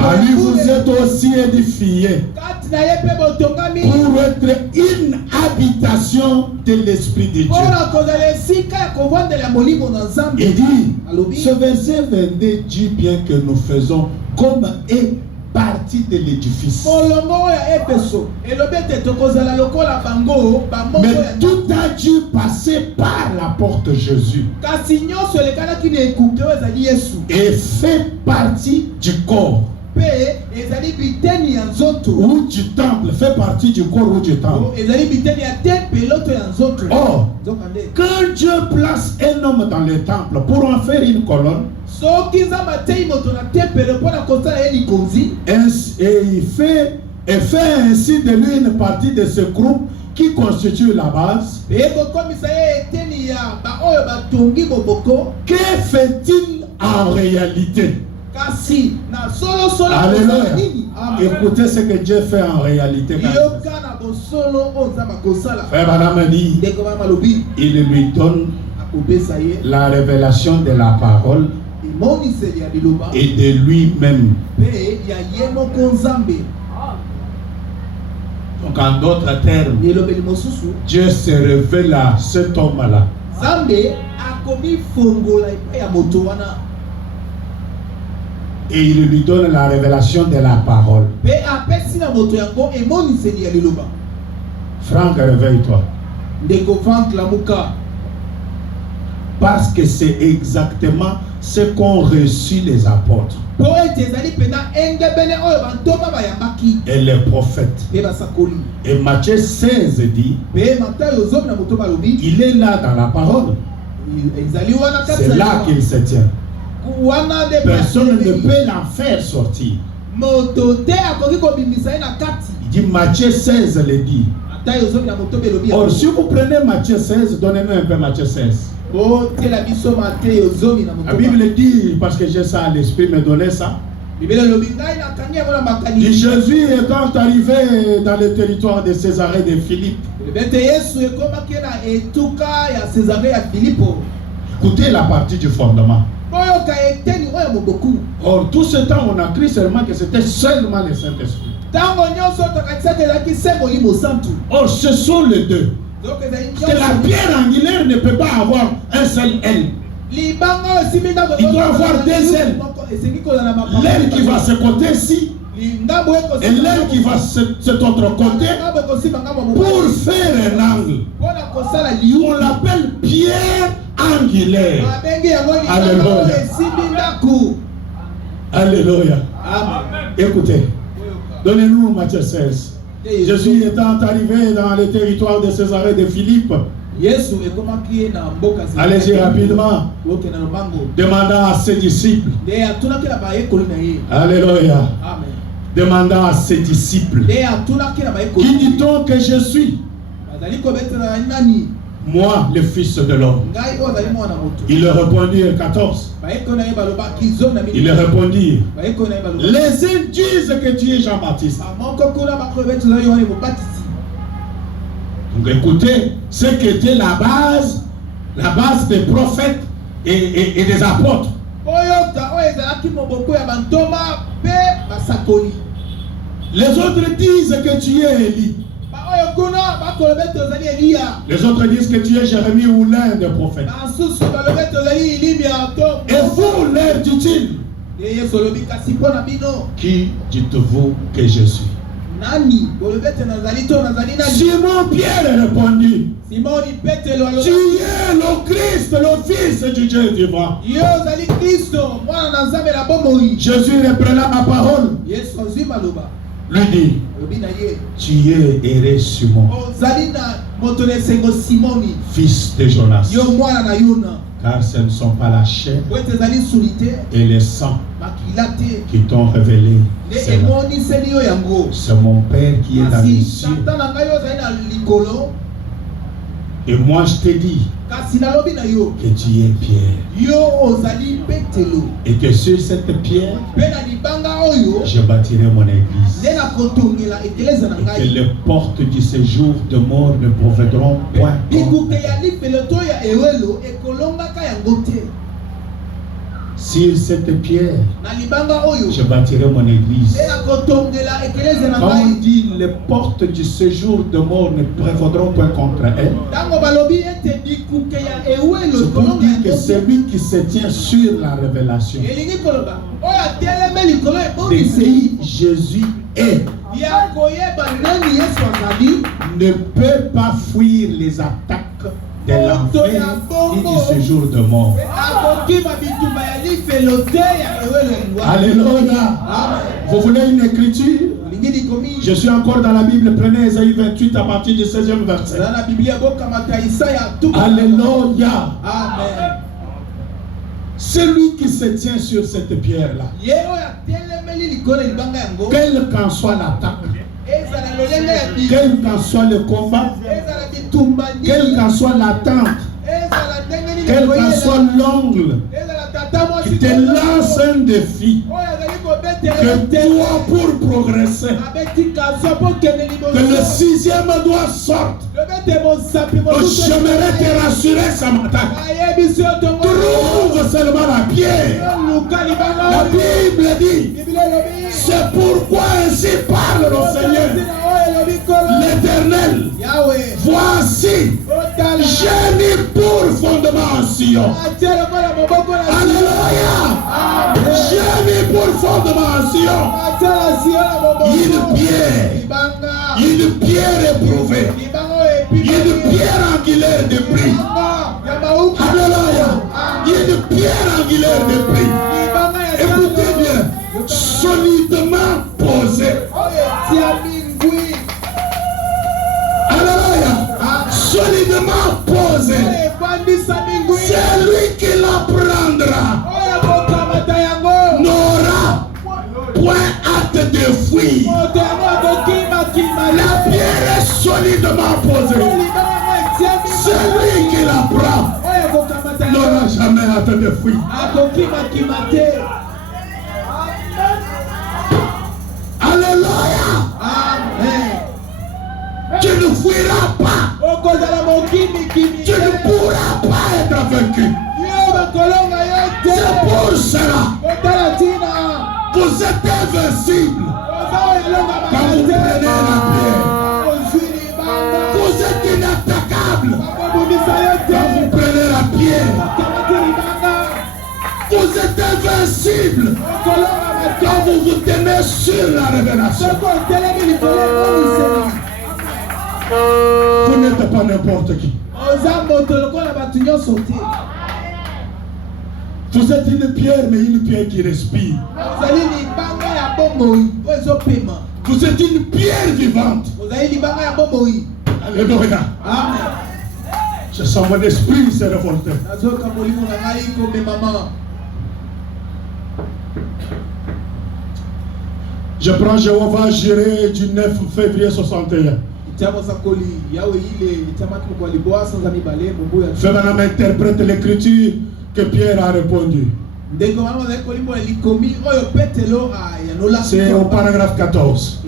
En lui vous êtes aussi édifiés pour être une habitation de l'Esprit de Dieu. Il dit, ce verset 22 dit bien que nous faisons comme est partie de l'édifice. Mais tout a dû passer par la porte Jésus et fait partie du corps ou du temple, fait partie du corps ou du temple. Or, quand Dieu place un homme dans le temple pour en faire une colonne, et il fait ainsi de lui une partie de ce groupe qui constitue la base. Que fait-il en réalité? Alléluia. Écoutez ce que Dieu fait en réalité. Frère Madame dit, il lui donne la révélation de la parole et de lui-même. Donc en d'autres termes, Dieu se révèle à cet homme-là. Et il lui donne la révélation de la parole. Franck, réveille-toi. Parce que c'est exactement ce qu'ont reçu les apôtres et les prophètes. Et Matthieu 16 dit, il est là dans la parole. C'est là qu'il se tient. Personne ne peut l'en faire sortir. Il dit Matthieu 16 le dit. Or, si vous prenez Matthieu 16, donnez-nous un peu Matthieu 16. La Bible dit, parce que j'ai ça à l'esprit, me donner ça. Et Jésus étant arrivé dans le territoire de Césarée de Philippe. Écoutez la partie du fondement. Or, tout ce temps, on a cru seulement que c'était seulement le Saint-Esprit. Or, ce sont les deux. Que la pierre angulaire ne peut pas avoir un seul aile. Il doit avoir deux ailes. L'aile qui va se côté ici et l'aile qui va cet autre côté pour faire un angle. On l'appelle pierre angulaire. Alléluia. Alléluia. Écoutez, donnez-nous Matthieu 16. Jésus étant arrivé dans le territoire de Césarée de Philippe, allez-y rapidement, demandant à ses disciples, alléluia, demandant à ses disciples, qui dit-on que je suis? Moi, le Fils de l'homme. Il leur répondit 14. Il leur répondit, les uns disent que tu es Jean-Baptiste. Donc écoutez, ce qui était la base des prophètes et des apôtres. Les autres disent que tu es Élie. Les autres disent que tu es Jérémie ou l'un des prophètes. Et vous, leur dit-il, qui dites-vous que je suis? Simon Pierre répondit, tu es le Christ, le Fils du Dieu vivant. Jésus reprenant ma parole, lui dit, tu es erré Simon, fils de Jonas, car ce ne sont pas la chair et le sang qui t'ont révélé. C'est mon Père qui est dans les cieux. Et moi je te dis que tu es pierre. Et que sur cette pierre, je bâtirai mon église. Et que les portes du séjour de mort ne prévaudront point. Sur cette pierre, je bâtirai mon église. Quand on dit les portes du séjour de mort ne prévaudront point contre elle, c'est pour dire que celui qui se tient sur la révélation de qui Jésus est ne peut pas fuir les attaques de l'enfer ni du séjour de mort. Alléluia. Vous voulez une écriture? Je suis encore dans la Bible. Prenez Ésaïe 28 à partir du 16e verset. Alléluia. Amen. Celui qui se tient sur cette pierre-là, quelle qu'en soit l'attaque, quel qu'en soit le combat, quelle qu'en soit l'attente, quel qu'en soit l'angle qui te lance un défi, que toi, pour progresser, que le 6e doigt sorte. J'aimerais te rassurer ce matin. Trouve seulement la pierre. La Bible dit, c'est pourquoi ainsi parle le Seigneur, l'Éternel. Voici, j'ai mis pour fondement en Sion. Alléluia. J'ai mis pour fondement en Sion une pierre éprouvée, une pierre angulaire de prix. Alléluia. Une pierre angulaire de prix. Écoutez bien, solidement posée. Alléluia. Solidement posée. C'est lui qui la prendra. N'aura point hâte de fuir. La pierre est solidement posée. C'est lui qui la prend. N'aura jamais hâte de fuir. Alléluia. Tu ne fuiras pas. Tu ne pourras pas être vaincu. C'est pour cela. Vous êtes invincible. Quand vous prenez la pierre. Vous êtes inattaquable. Quand vous prenez la pierre. Vous êtes invincible. Quand vous vous tenez sur la révélation. Vous n'êtes pas n'importe qui. Vous êtes une pierre, mais une pierre qui respire. Vous êtes une pierre vivante. Alléluia. Je sens mon esprit se révolter. Je prends Jéhovah Jireh du 9 février 61. Fais-moi interprète l'écriture que Pierre a répondu. C'est au paragraphe 14.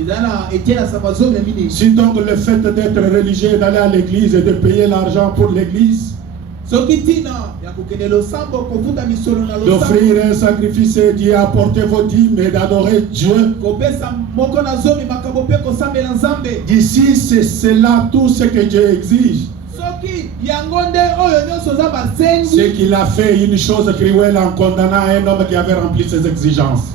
Si donc le fait d'être religieux, d'aller à l'église et de payer l'argent pour l'église, d'offrir un sacrifice et d'y apporter vos dîmes et d'adorer Dieu, d'ici c'est cela tout ce que Dieu exige. C'est qu'il a fait une chose cruelle en condamnant un homme qui avait rempli ses exigences.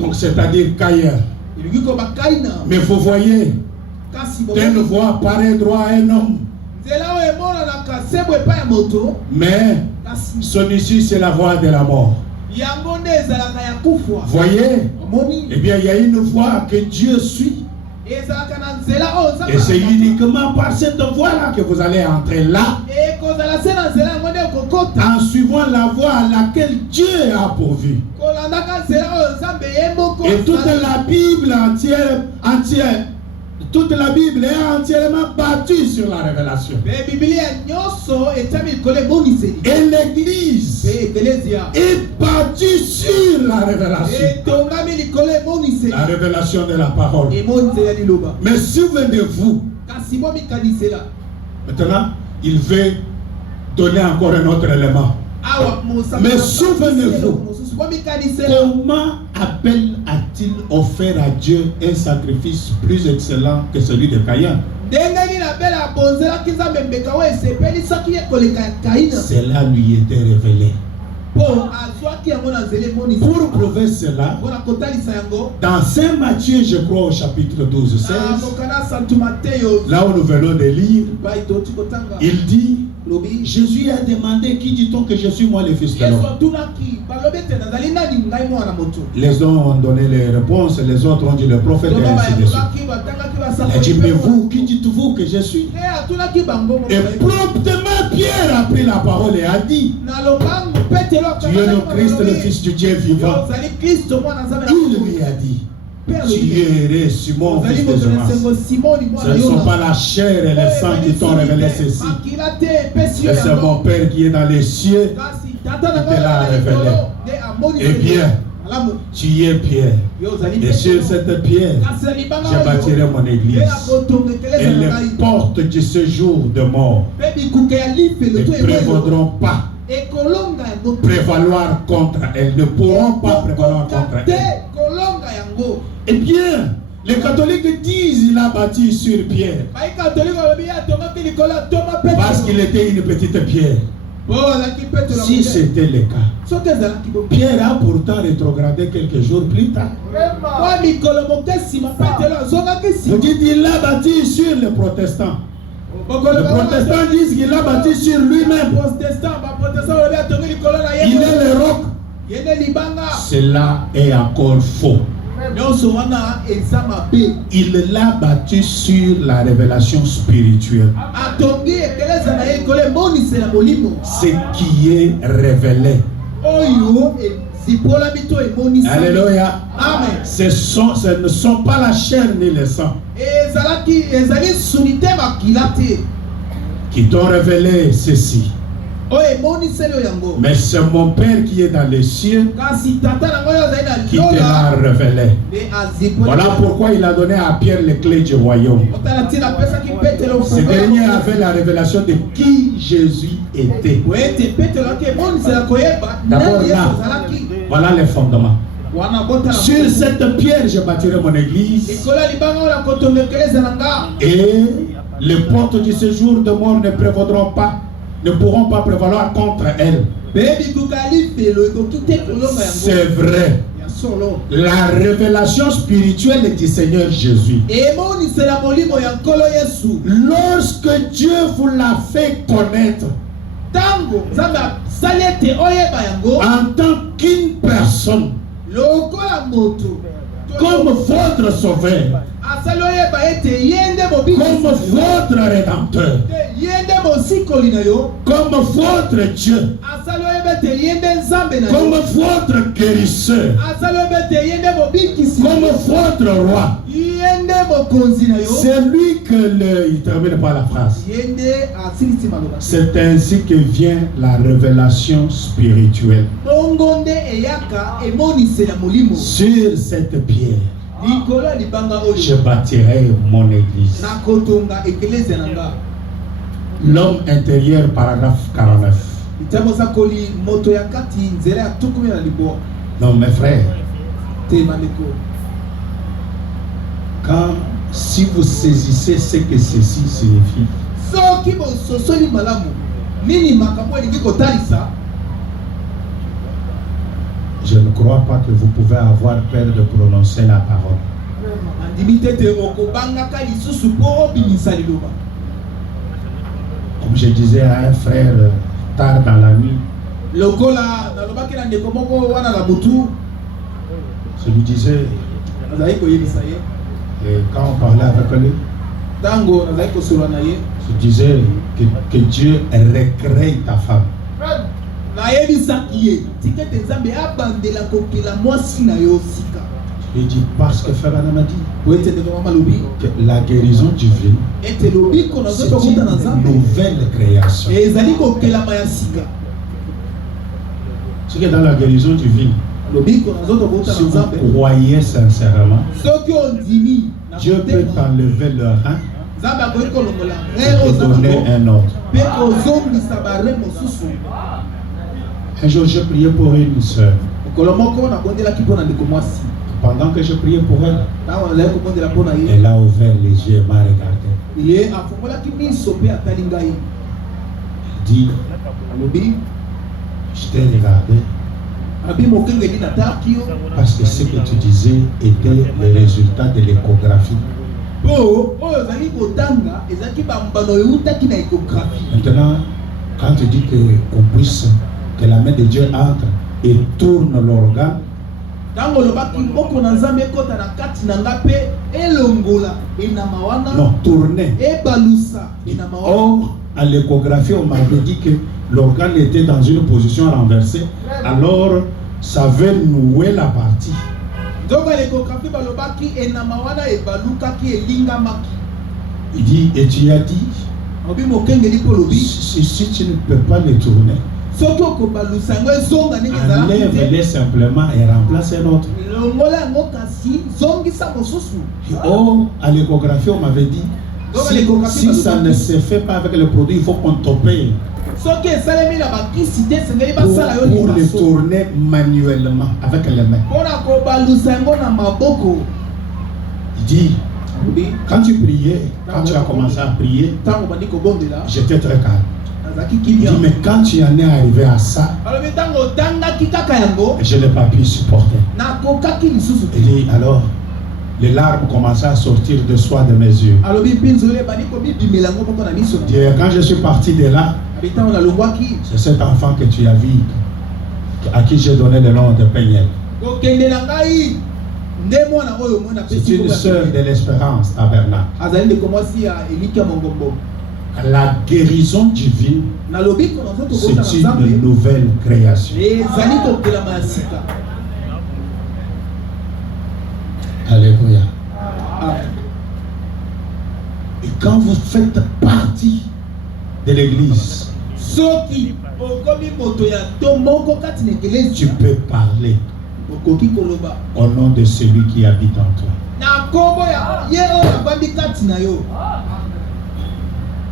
Donc c'est-à-dire qu'ailleurs. Mais vous voyez, d'une voix paraît droit à un homme. Mais son issue c'est la voie de la mort. Voyez, eh bien il y a une voie que Dieu suit. Et c'est uniquement par cette voie-là que vous allez entrer là, en suivant la voie à laquelle Dieu a pourvu. Et toute la Bible entière, toute la Bible est entièrement bâtie sur la révélation. Et l'Église est bâtie sur la révélation. La révélation de la parole. Mais souvenez-vous, maintenant, il veut donner encore un autre élément. Mais souvenez-vous, comment Abel a-t-il offert à Dieu un sacrifice plus excellent que celui de Caïn? Cela lui était révélé. Pour prouver cela, dans Saint Matthieu, je crois au chapitre 12, 16, là où nous venons de lire, il dit, Jésus a demandé, qui dit-on que je suis moi le fils de l'homme? Les uns ont donné les réponses, les autres ont dit le prophète et ainsi de suite. Il a dit, mais vous, qui dites-vous que je suis? Et promptement Pierre a pris la parole et a dit, tu es le Christ, le Fils du Dieu vivant. Il lui a dit, Tu es Simon, fils de Jonas. Ce ne sont pas la chair et le sang qui t'ont révélé ceci. Et c'est mon Père qui est dans les cieux qui te l'a révélé. Eh bien, tu es Pierre. Et sur cette pierre, je bâtirai mon église. Et les portes du séjour de mort ne prévaudront pas prévaloir contre elles, ne pourront pas prévaloir contre elles. Eh bien, les catholiques disent qu'il a bâti sur pierre parce qu'il était une petite pierre. Si c'était le cas, Pierre a pourtant rétrogradé quelques jours plus tard. Vous dites qu'il a bâti sur les protestants. Les protestants disent qu'il a bâti sur lui-même. Il est le roc. Cela est encore faux. Il l'a battu sur la révélation spirituelle. Ce qui est révélé. Alléluia. Amen. Ce ne sont pas la chair ni le sang qui t'ont révélé ceci. Mais c'est mon Père qui est dans les cieux qui te l'a révélé. Voilà pourquoi il a donné à Pierre les clés du royaume. Ce dernier avait la révélation de qui Jésus était. D'abord là, voilà les fondements. Sur cette pierre, je bâtirai mon église. Et les portes du séjour de mort ne prévaudront pas, ne pourront pas prévaloir contre elle. C'est vrai. La révélation spirituelle du Seigneur Jésus. Lorsque Dieu vous l'a fait connaître en tant qu'une personne, comme votre sauveur, comme votre rédempteur, comme votre Dieu, comme votre guérisseur, comme votre roi. C'est lui que il termine par la phrase. C'est ainsi que vient la révélation spirituelle. Sur cette pierre, je bâtirai mon église. L'homme intérieur, paragraphe 49. Non, mes frères, si vous saisissez ce que ceci signifie, je ne crois pas que vous pouvez avoir peur de prononcer la parole. Comme je disais à un frère tard dans la nuit, je lui disais, et quand on parlait avec lui, je disais que Dieu recrée ta femme. Je lui dis parce que Ferrana m'a dit que la guérison divine, c'est une nouvelle création. C'est que dans la guérison divine, si vous croyez sincèrement, Dieu peut t'enlever le rein et te donner un autre. Un jour, j'ai prié pour une soeur. Pendant que je priais pour elle, elle a ouvert les yeux et m'a regardé. Elle dit, je t'ai regardé parce que ce que tu disais était le résultat de l'échographie. Maintenant, quand tu dis que la main de Dieu entre et tourne l'organe, non, tourner. Or, à l'échographie, on m'avait dit que l'organe était dans une position renversée. Alors, ça veut nouer la partie. Il dit, et tu as dit, si tu ne peux pas les tourner, enlève-les simplement et remplace un autre. Oh, à l'échographie, on m'avait dit, si ça ne se fait pas avec le produit, il faut qu'on te paye. Pour les tourner manuellement avec les mains. Il dit, quand tu priais, quand tu as commencé à prier, j'étais très calme. Il dit, mais quand tu en es arrivé à ça, je n'ai pas pu supporter. Il dit, alors, les larmes commençaient à sortir de soi de mes yeux. Et quand je suis parti de là, c'est cet enfant que tu as vu, à qui j'ai donné le nom de Peignel. C'est une sœur de l'espérance à Bernard. La guérison divine, c'est une nouvelle création. Alléluia. Et quand vous faites partie de l'église, tu peux parler au nom de celui qui habite en toi.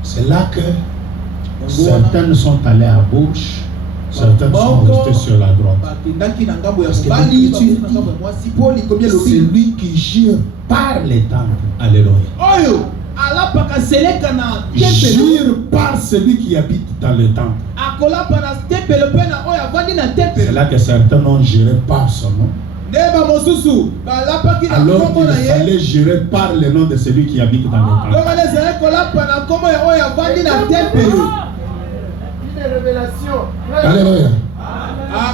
C'est là que certaines sont allées à gauche, certaines sont restées sur la droite. Parce que l'Écriture dit, celui qui jure par les temples. Alléluia. Jure par celui qui habite dans le temple. C'est là que certains ont juré par son nom. Alors qu'il fallait jurer par le nom de celui qui habite dans le temple. Alléluia.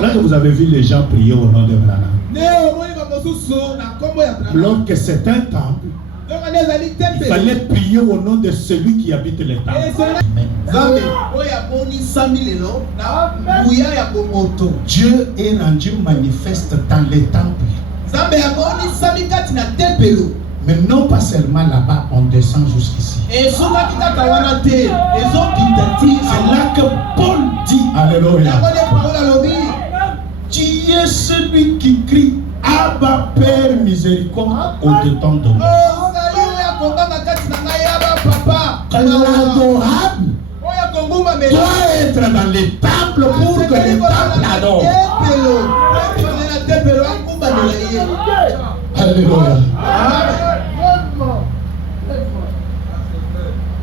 Là que vous avez vu les gens prier au nom de Branham. Alors que c'est un temple, il fallait prier au nom de celui qui habite le temple. Dieu est rendu manifeste dans les temples. Mais non pas seulement là-bas, on descend jusqu'ici. C'est là que Paul dit, alléluia, tu es celui qui crie, Abba Père miséricorde au-dedans de moi. L'adorable doit être dans les temples pour que les temples adorent. Alléluia.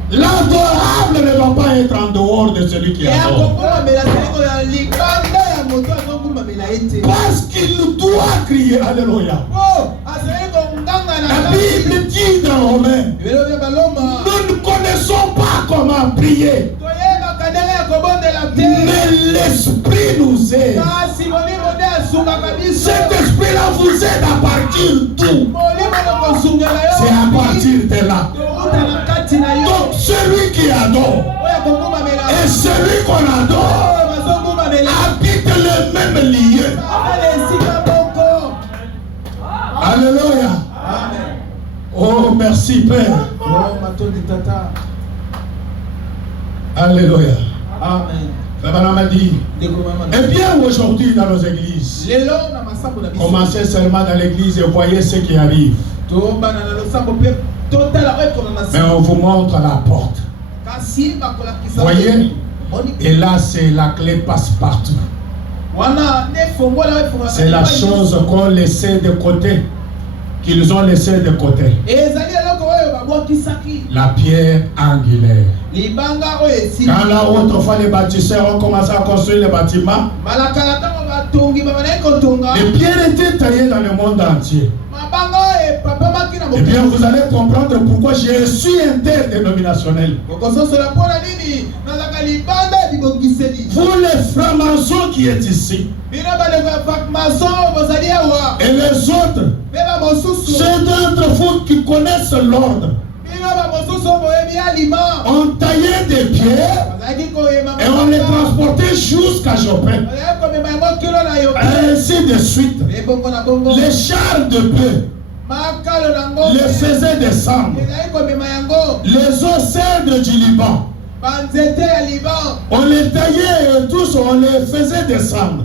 L'adorable ne va pas être en dehors de celui qui adore. Parce qu'il doit crier. Alléluia. La Bible dit dans Romains, nous ne connaissons pas comment prier, mais l'Esprit nous aide. Cet esprit-là vous aide à partir d'où? C'est à partir de là. Donc celui qui adore et celui qu'on adore habitent le même lieu. Alléluia. Oh, merci Père. Alléluia. Amen. Frère dit, et bien aujourd'hui dans nos églises, commencez seulement dans l'église et voyez ce qui arrive. Mais on vous montre la porte. Voyez, et là c'est la clé passe-partout. C'est la chose qu'on laissait de côté, qu'ils ont laissé de côté. La pierre angulaire. Quand là autrefois les bâtisseurs ont commencé à construire les bâtiments, les pierres étaient taillées dans le monde entier. Eh bien, vous allez comprendre pourquoi je suis interdénominationnel. Vous les francs-maçons qui êtes ici, et les autres, ceux d'entre vous qui connaissent l'ordre, on taillait des pierres et on les transportait jusqu'à Chopin. ainsi de suite. Les chars de bœuf les faisaient descendre. Les eaux cèdres du Liban, on les taillait et tous, on les faisait descendre.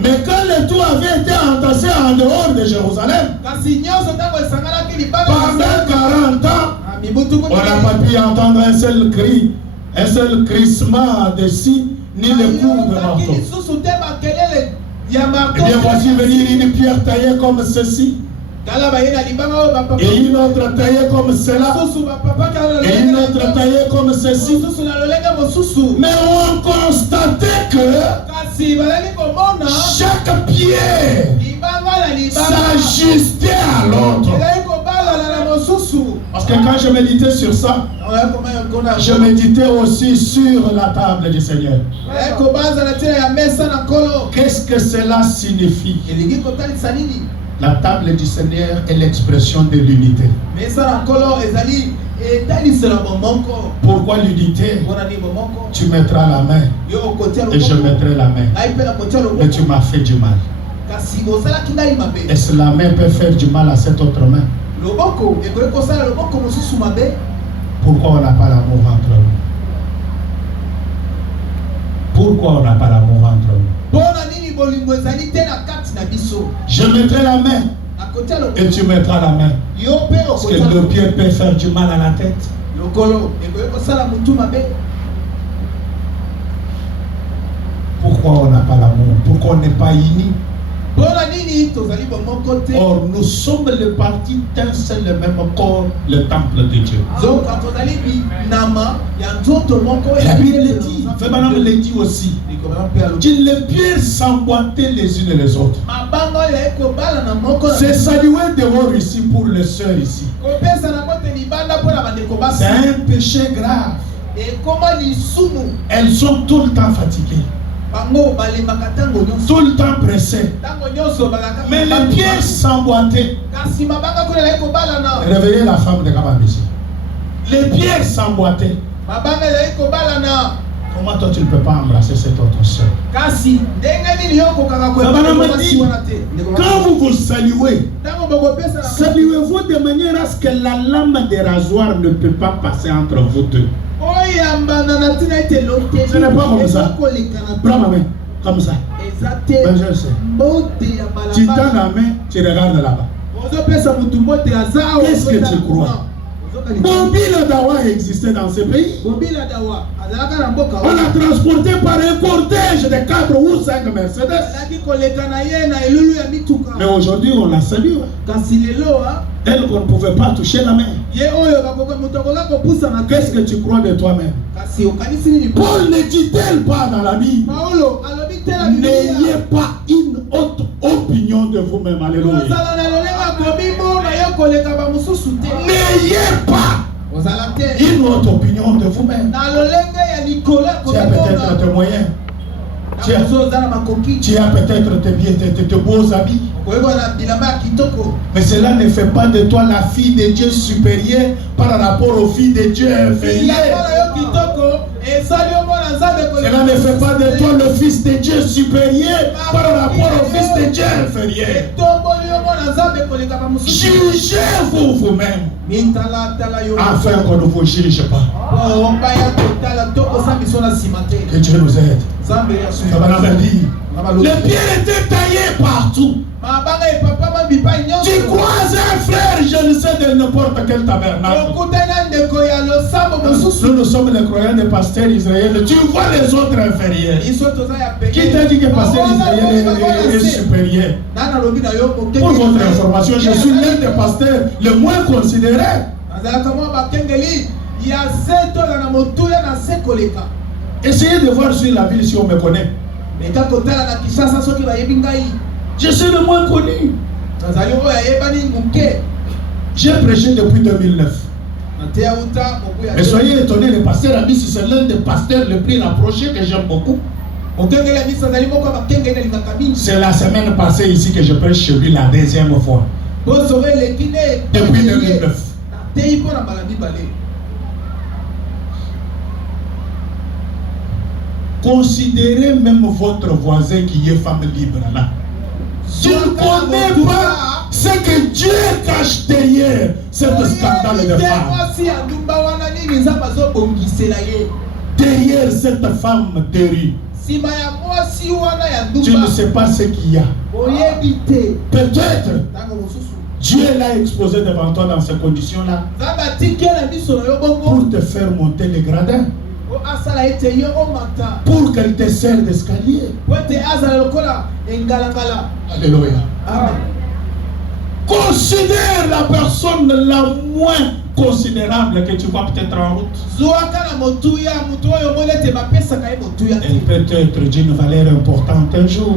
Mais quand le tout avait été entassé en dehors de Jérusalem, pendant 40 ans, on n'a pas pu entendre un seul cri, un seul crissement de scie, ni le coup de marteau. Et bien voici venir une pierre taillée comme ceci, et une autre taillée comme cela, et une autre taillée comme ceci. Mais on constatait que chaque pierre s'ajustait à l'autre. Parce que quand je méditais sur ça, je méditais aussi sur la table du Seigneur. Qu'est-ce que cela signifie? La table du Seigneur est l'expression de l'unité. Pourquoi l'unité? Tu mettras la main et je mettrai la main. Mais tu m'as fait du mal. Est-ce que la main peut faire du mal à cette autre main? Pourquoi on n'a pas l'amour entre nous? Pourquoi on n'a pas l'amour entre nous? Je mettrai la main et tu mettras la main. Parce que le pied peut faire du mal à la tête. Pourquoi on n'a pas l'amour? Pourquoi on n'est pas unis? Or, nous sommes le parti d'un seul et même corps, le temple de Dieu. La Bible le dit, Fébalam le dit aussi, que les pierres s'emboîtaient les unes et les autres. C'est salué dehors ici pour les sœurs ici. C'est un péché grave. Elles sont tout le temps fatiguées, tout le temps pressées. Mais les pierres s'emboîtaient. Réveillez la femme de Kabambisi. Les pierres s'emboîtaient. Comment toi tu ne peux pas embrasser cette autre soeur? Quand vous vous saluez, saluez-vous de manière à ce que la lame des rasoirs ne peut pas passer entre vous deux. Ce n'est pas comme ça. Prends ma main, comme ça. Ben, je sais. Tu tends la main, tu regardes là-bas. Qu'est-ce que tu crois? Bobi Ladawa existait dans ce pays. On l'a transporté par un cortège de 4 ou 5 Mercedes. Mais aujourd'hui, on la salue. Elle qu'on ne pouvait pas toucher la main. Qu'est-ce que tu crois de toi-même? Paul ne dit-elle pas dans la Bible? N'ayez pas une autre opinion de vous-même. Alléluia. N'ayez pas une autre opinion de vous-même. Tu as peut-être tes moyens. Tu as peut-être tes beaux habits. Mais cela ne fait pas de toi la fille de Dieu supérieure par rapport aux filles de Dieu inférieures. Cela ne fait pas de toi le fils de Dieu supérieur par rapport au fils de Dieu inférieur. Jugez-vous vous-même afin qu'on ne vous juge pas. Que Dieu nous aide. Les pierres étaient taillées partout. Tu croises un frère, je ne sais de n'importe quel tabernacle. Nous sommes les croyants des pasteurs israéliens. Tu vois les autres inférieurs. Qui t'a dit que le pasteur israélien est supérieur? Pour votre information, je suis l'un des pasteurs le moins considéré. Essayez de voir sur la ville si on me connaît. Je suis le moins connu. J'ai prêché depuis 2009. Mais soyez étonnés, le pasteur Abis, c'est l'un des pasteurs les plus rapprochés que j'aime beaucoup. C'est la semaine passée ici que je prêche chez lui la deuxième fois. Depuis 2009. Considérez même votre voisin qui est femme libre là. Tu ne connais pas ce que Dieu cache derrière cet scandale de femme. Derrière cette femme terrie. Tu ne sais pas ce qu'il y a. Peut-être Dieu l'a exposé devant toi dans ces conditions-là pour te faire monter les gradins, pour qu'elle te serve d'escalier. Alléluia. Considère la personne la moins considérable que tu vois peut-être en route. Et peut-être d'une valeur importante un jour.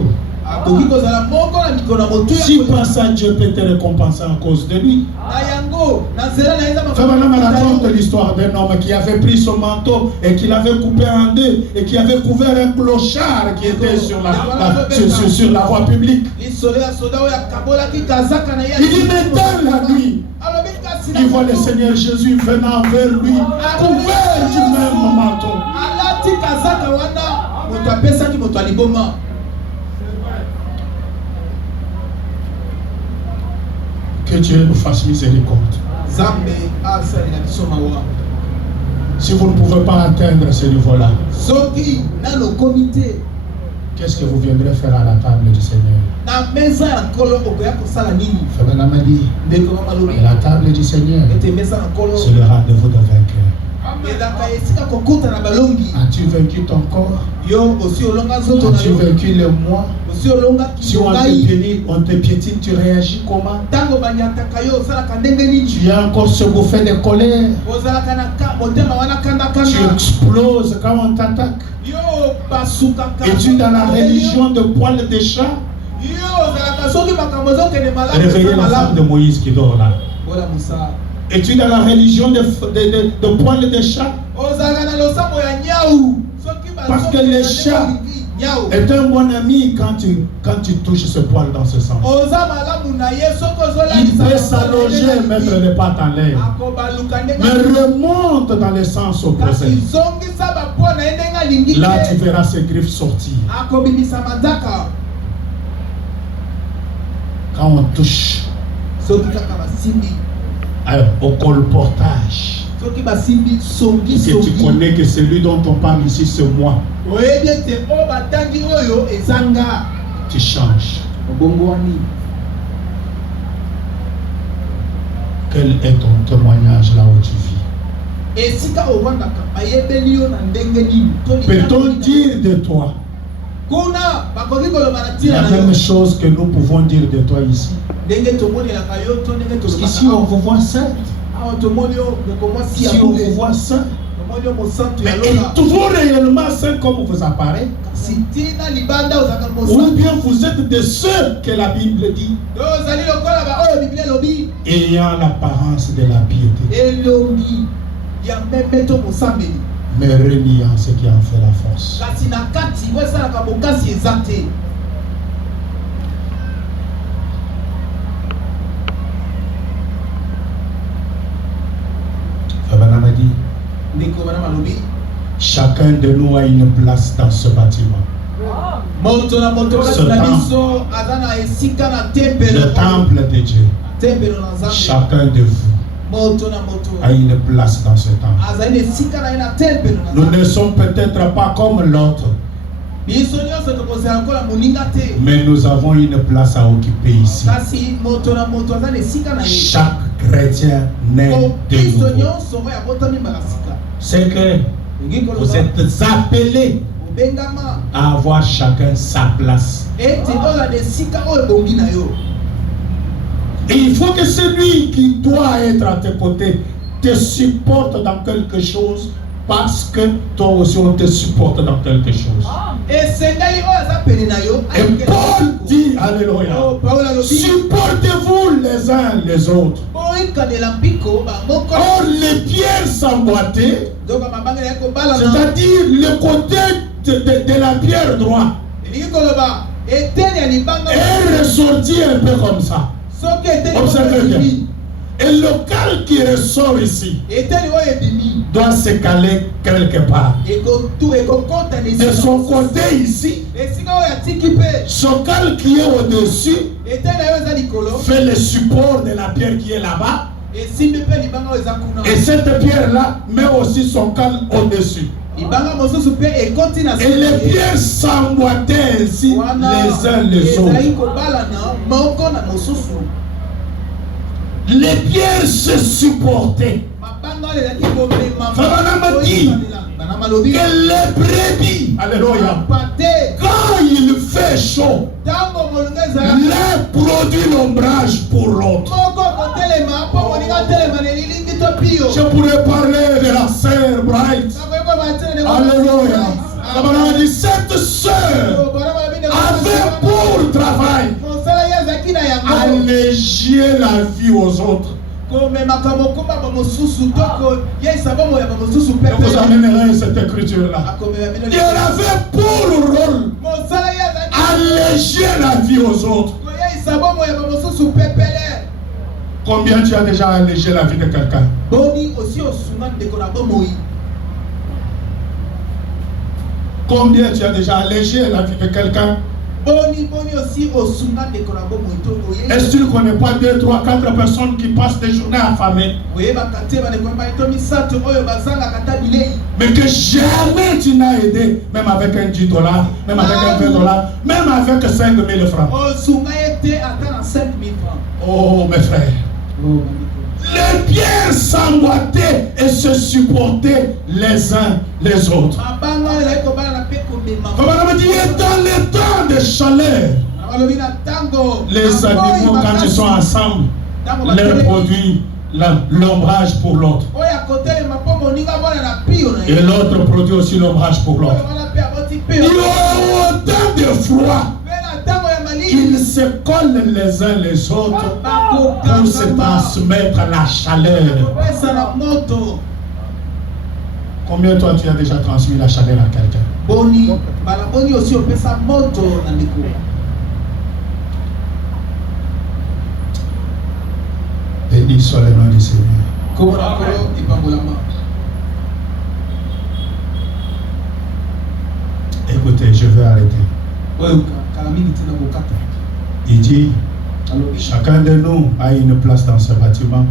Si pas ça, Dieu peut te récompenser à cause de lui. Fabana me raconte l'histoire d'un homme qui avait pris son manteau et qui l'avait coupé en deux et qui avait couvert un clochard qui était sur la voie publique. Il dit, mais dans la nuit, il voit le Seigneur Jésus venant vers lui, couvert du même manteau. Que Dieu nous fasse miséricorde. Si vous ne pouvez pas atteindre ce niveau-là, qu'est-ce que vous viendrez faire à la table du Seigneur? Fabana m'a dit, la table du Seigneur, c'est le rendez-vous de vainqueur. As-tu vaincu ton corps? As-tu vaincu le moi? Si on te piétine, tu réagis comment? Tu as encore ce bouffet de colère. Tu exploses quand on t'attaque. Es-tu dans la religion de poil de chat? Réveillez la femme de Moïse qui dort là. Es-tu dans la religion de poil de chat? Parce que le chat est un bon ami quand tu touches ce poil dans ce sens. Il peut s'allonger et mettre les pattes en l'air, mais remonte dans le sens opposé. Là, tu verras ses griffes sortir. Quand on touche alors, au colportage, que tu connais que celui dont on parle ici, c'est moi. Tu changes. Quel est ton témoignage là où tu vis? Peut-on dire de toi la même chose que nous pouvons dire de toi ici? Parce qu'ici on vous voit saint. Si on vous voit saint, mais êtes-vous réellement saint comme vous apparaît? Ou bien vous êtes de ceux que la Bible dit ayant l'apparence de la piété, mais reniant ce qui en fait la force. Fabana m'a dit, chacun de nous a une place dans ce bâtiment. Le temple de Dieu. Chacun de vous a une place dans ce temple. Nous ne sommes peut-être pas comme l'autre, mais nous avons une place à occuper ici. Chaque chrétien né de nouveau. C'est que vous êtes appelés à avoir chacun sa place. Et il faut que celui qui doit être à tes côtés te supporte dans quelque chose, parce que toi aussi on te supporte dans quelque chose. Et Paul dit, alléluia, supportez-vous les uns les autres. Or les pierres s'emboîtaient, c'est-à-dire le côté de la pierre droite est ressorti un peu comme ça. Observez bien. Et le cal qui ressort ici doit se caler quelque part. De son côté ici, son cal qui est au-dessus fait le support de la pierre qui est là-bas. Et cette pierre-là met aussi son cal au-dessus. Et les pierres s'emboîtaient ainsi les uns les autres. Les pierres se supportaient. Fabana dit que les brebis, alléluia, quand il fait chaud, l'un produit l'ombrage pour l'autre. Je pourrais parler de la sœur Bright. Alléluia. Fabana dit cette sœur avait pour travail alléger la vie aux autres. Je vous amènerai cette écriture-là. Il avait pour rôle alléger la vie aux autres. Combien tu as déjà allégé la vie de quelqu'un? Combien tu as déjà allégé la vie de quelqu'un? Est-ce que tu ne connais pas 2, 3, 4 personnes qui passent des journées affamées, mais que jamais tu n'as aidé, même avec un $10, même avec un $20, même avec 5 000 francs? Oh mes frères, les pierres s'emboîtaient et se supportaient les uns les autres. Il est dans les temps de chaleur. Les animaux, quand ils sont ensemble, leur produit l'ombrage pour l'autre. Et l'autre produit aussi l'ombrage pour l'autre. Il y a autant de froid. Ils se collent les uns les autres pour se transmettre la chaleur. Combien toi tu as déjà transmis la chaleur à quelqu'un? Béni soit le nom du Seigneur. Écoutez, je vais arrêter. Il dit, chacun de nous a une place dans ce bâtiment.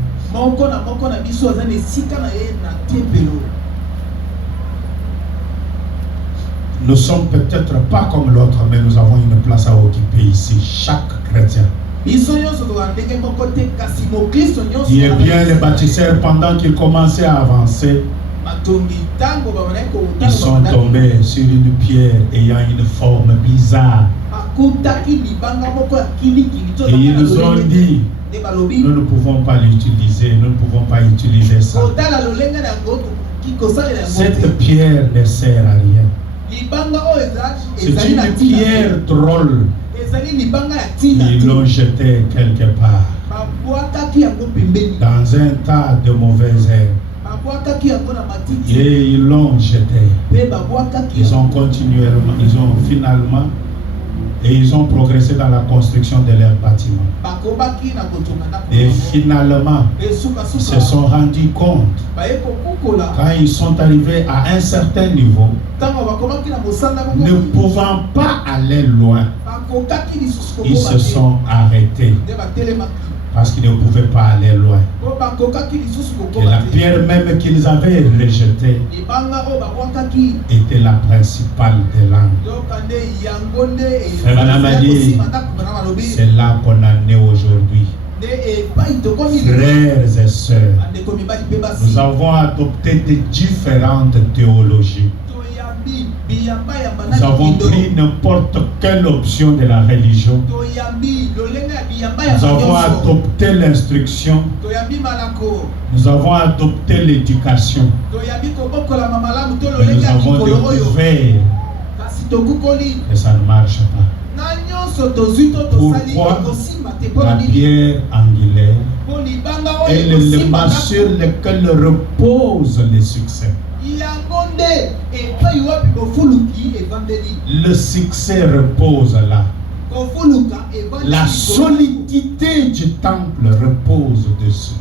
Nous sommes peut-être pas comme l'autre, mais nous avons une place à occuper ici, chaque chrétien. Il est bien les bâtisseurs, pendant qu'ils commençaient à avancer, ils sont tombés sur une pierre ayant une forme bizarre. Et ils nous ont dit, nous ne pouvons pas l'utiliser, nous ne pouvons pas utiliser ça. Cette pierre ne sert à rien. C'est une pierre drôle. Ils l'ont jetée quelque part dans un tas de mauvaises herbes. Et ils l'ont jeté. Ils ont continuellement, ils ont finalement, et ils ont progressé dans la construction de leur bâtiment. Et finalement, ils se sont rendus compte, quand ils sont arrivés à un certain niveau, ne pouvant pas aller loin, ils se sont arrêtés. Parce qu'ils ne pouvaient pas aller loin. Et la pierre même qu'ils avaient rejetée était la principale des langues. Frère Anamadi, c'est là qu'on en est aujourd'hui. Frères et sœurs, nous avons adopté de différentes théologies. Nous avons pris n'importe quelle option de la religion. Nous avons adopté l'instruction. Nous avons adopté l'éducation. Mais nous avons découvert que ça ne marche pas. Pourquoi la pierre angulaire est l'élément sur lequel repose le succès? Le succès repose là. La solidité du temple repose dessus.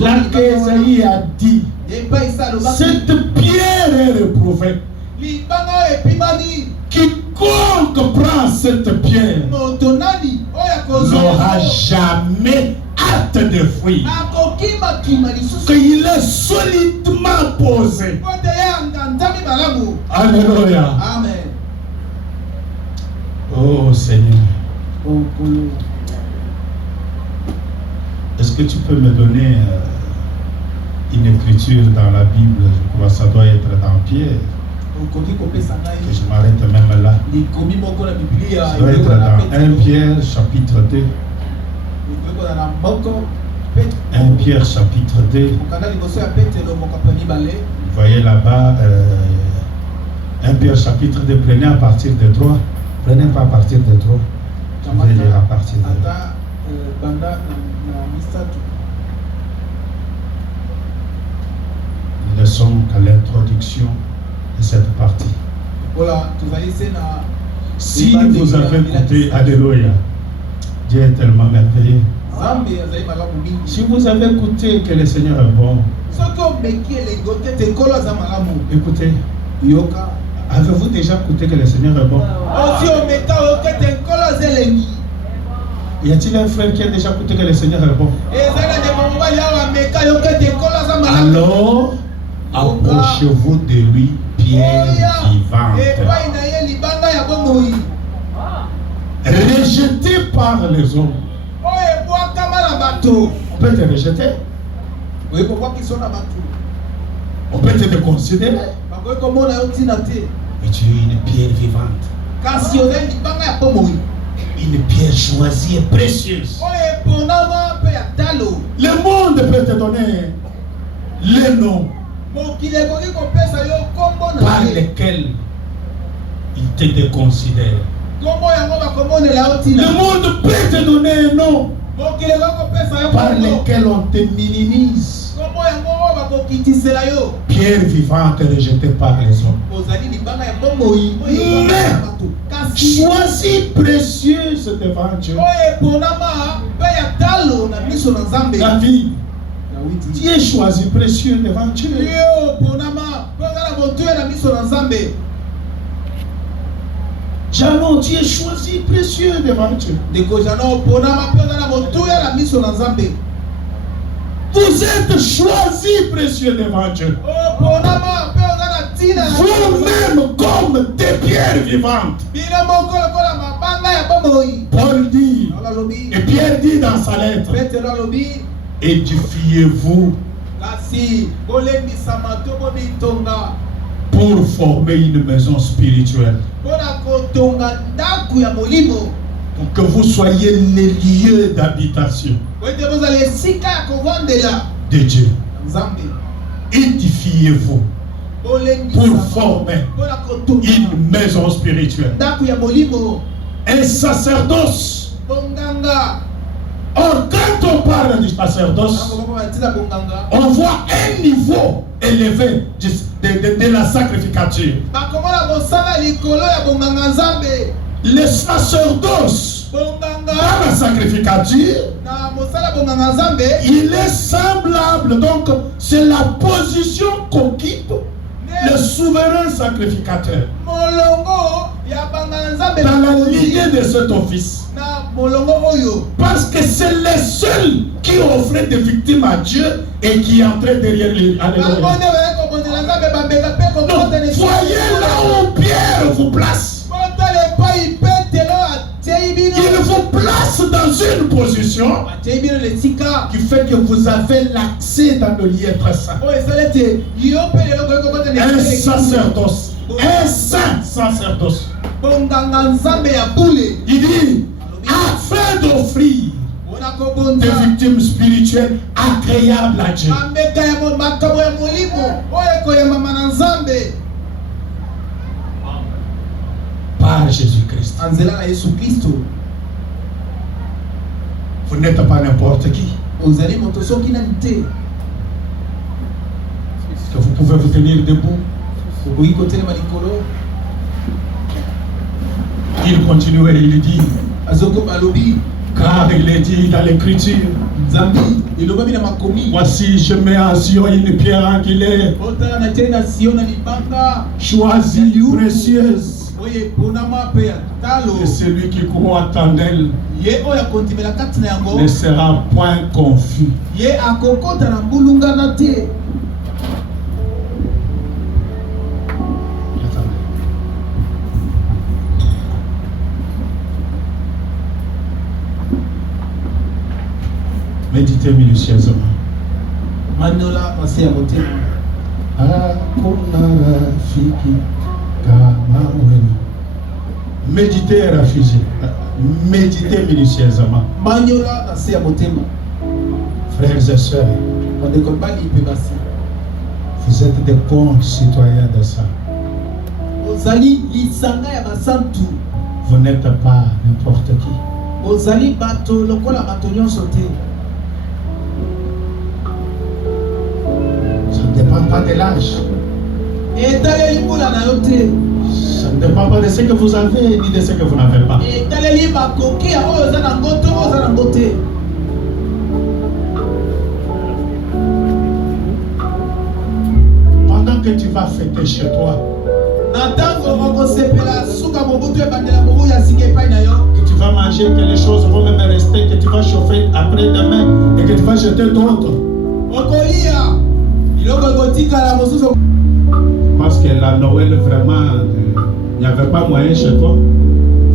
Là qu'Esaïe a dit, cette pierre est reprouvée. Quiconque prend cette pierre n'aura jamais hâte de fruits. Qu'il est solidement posé. Alléluia. Amen. Oh Seigneur. Est-ce que tu peux me donner une écriture dans la Bible? Je crois que ça doit être dans Pierre. Que je m'arrête même là. Ça doit être dans 1 Pierre chapitre 2. 1 Pierre chapitre 2. Vous voyez là-bas 1 Pierre chapitre 2. Prenez à partir de 3. Prenez pas à partir de 3. Je vais lire à partir de 3. Nous ne sommes qu'à l'introduction de cette partie. Si vous avez écouté, alléluia, Dieu est tellement merveilleux. Si vous avez écouté que le Seigneur est bon, écoutez, avez-vous déjà écouté que le Seigneur est bon? Y a-t-il un frère qui a déjà écouté que le Seigneur est bon? Alors, approchez-vous de lui, pierre vivante, rejeté par les hommes. On peut te rejeter. On peut te déconsidérer. Mais tu es une pierre vivante. Une pierre choisie et précieuse. Le monde peut te donner les noms par lesquels il te déconsidère. Le monde peut te donner un nom par lesquels on te minimise. Pierre vivante rejetée par les hommes. Mais choisie précieuse devant Dieu. David, tu es choisi précieux devant Dieu. Janon, tu es choisi précieux devant Dieu. Vous êtes choisis précieux devant Dieu. Vous-même comme des pierres vivantes. Paul dit, et Pierre dit dans sa lettre, édifiez-vous pour former une maison spirituelle. Pour que vous soyez les lieux d'habitation de Dieu. Édifiez-vous pour former une maison spirituelle, un sacerdoce. Or, quand on parle du sacerdoce, on voit un niveau élevé de la sacrificature. Le sacerdoce dans la sacrificature, il est semblable, donc c'est la position qu'occupe le souverain sacrificateur dans la lignée de cet office. Parce que c'est le seul qui offrait des victimes à Dieu et qui entrait derrière lui. Alléluia. Donc, voyez là où Pierre vous place. Il vous place dans une position qui fait que vous avez l'accès dans le lieu très saint. Un sacerdoce, un saint sacerdoce. Il dit, afin d'offrir des victimes spirituelles agréables à Dieu. Par Jésus-Christ. Vous n'êtes pas n'importe qui. Est-ce que vous pouvez vous tenir debout? Il continuait, il dit, car il est dit dans l'écriture, voici je mets à Sion une pierre angulaire, choisie, précieuse. Et celui qui croit en elle ne sera point confus. Méditez minutieusement. Méditez, réfugiés. Méditez minutieusement. Frères et sœurs, vous êtes des concitoyens de ça. Vous n'êtes pas n'importe qui. Ça ne dépend pas de l'âge. Ça ne dépend pas de ce que vous avez ni de ce que vous n'avez pas. Pendant que tu vas fêter chez toi, que tu vas manger, que les choses vont même rester, que tu vas chauffer après-demain et que tu vas jeter d'autres. Parce que la Noël, vraiment, il n'y avait pas moyen chez toi.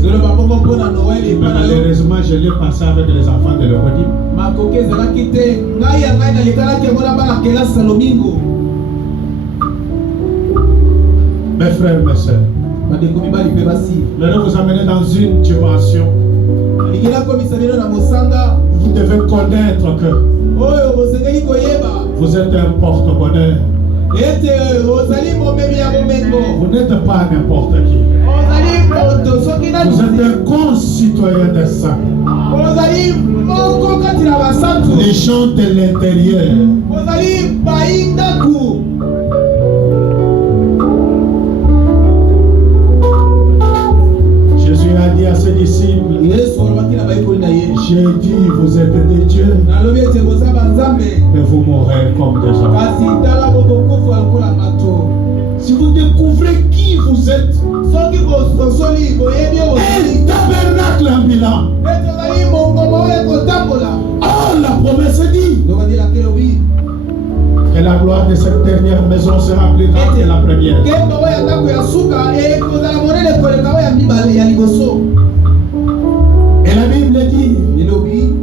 Mais malheureusement, je l'ai passé avec les enfants de l'Europe. Mes frères, mes sœurs, je vais vous amener dans une dimension. Vous devez connaître que vous êtes un porte-bonheur. Vous n'êtes pas n'importe qui. Vous êtes un concitoyen de ça. Les gens de l'intérieur. Jésus a dit à ses disciples, j'ai dit, vous êtes des dieux, mais vous mourrez comme des hommes. Si vous découvrez qui vous êtes, un tabernacle ambulant. Oh, la promesse dit que la gloire de cette dernière maison sera plus grande que la première.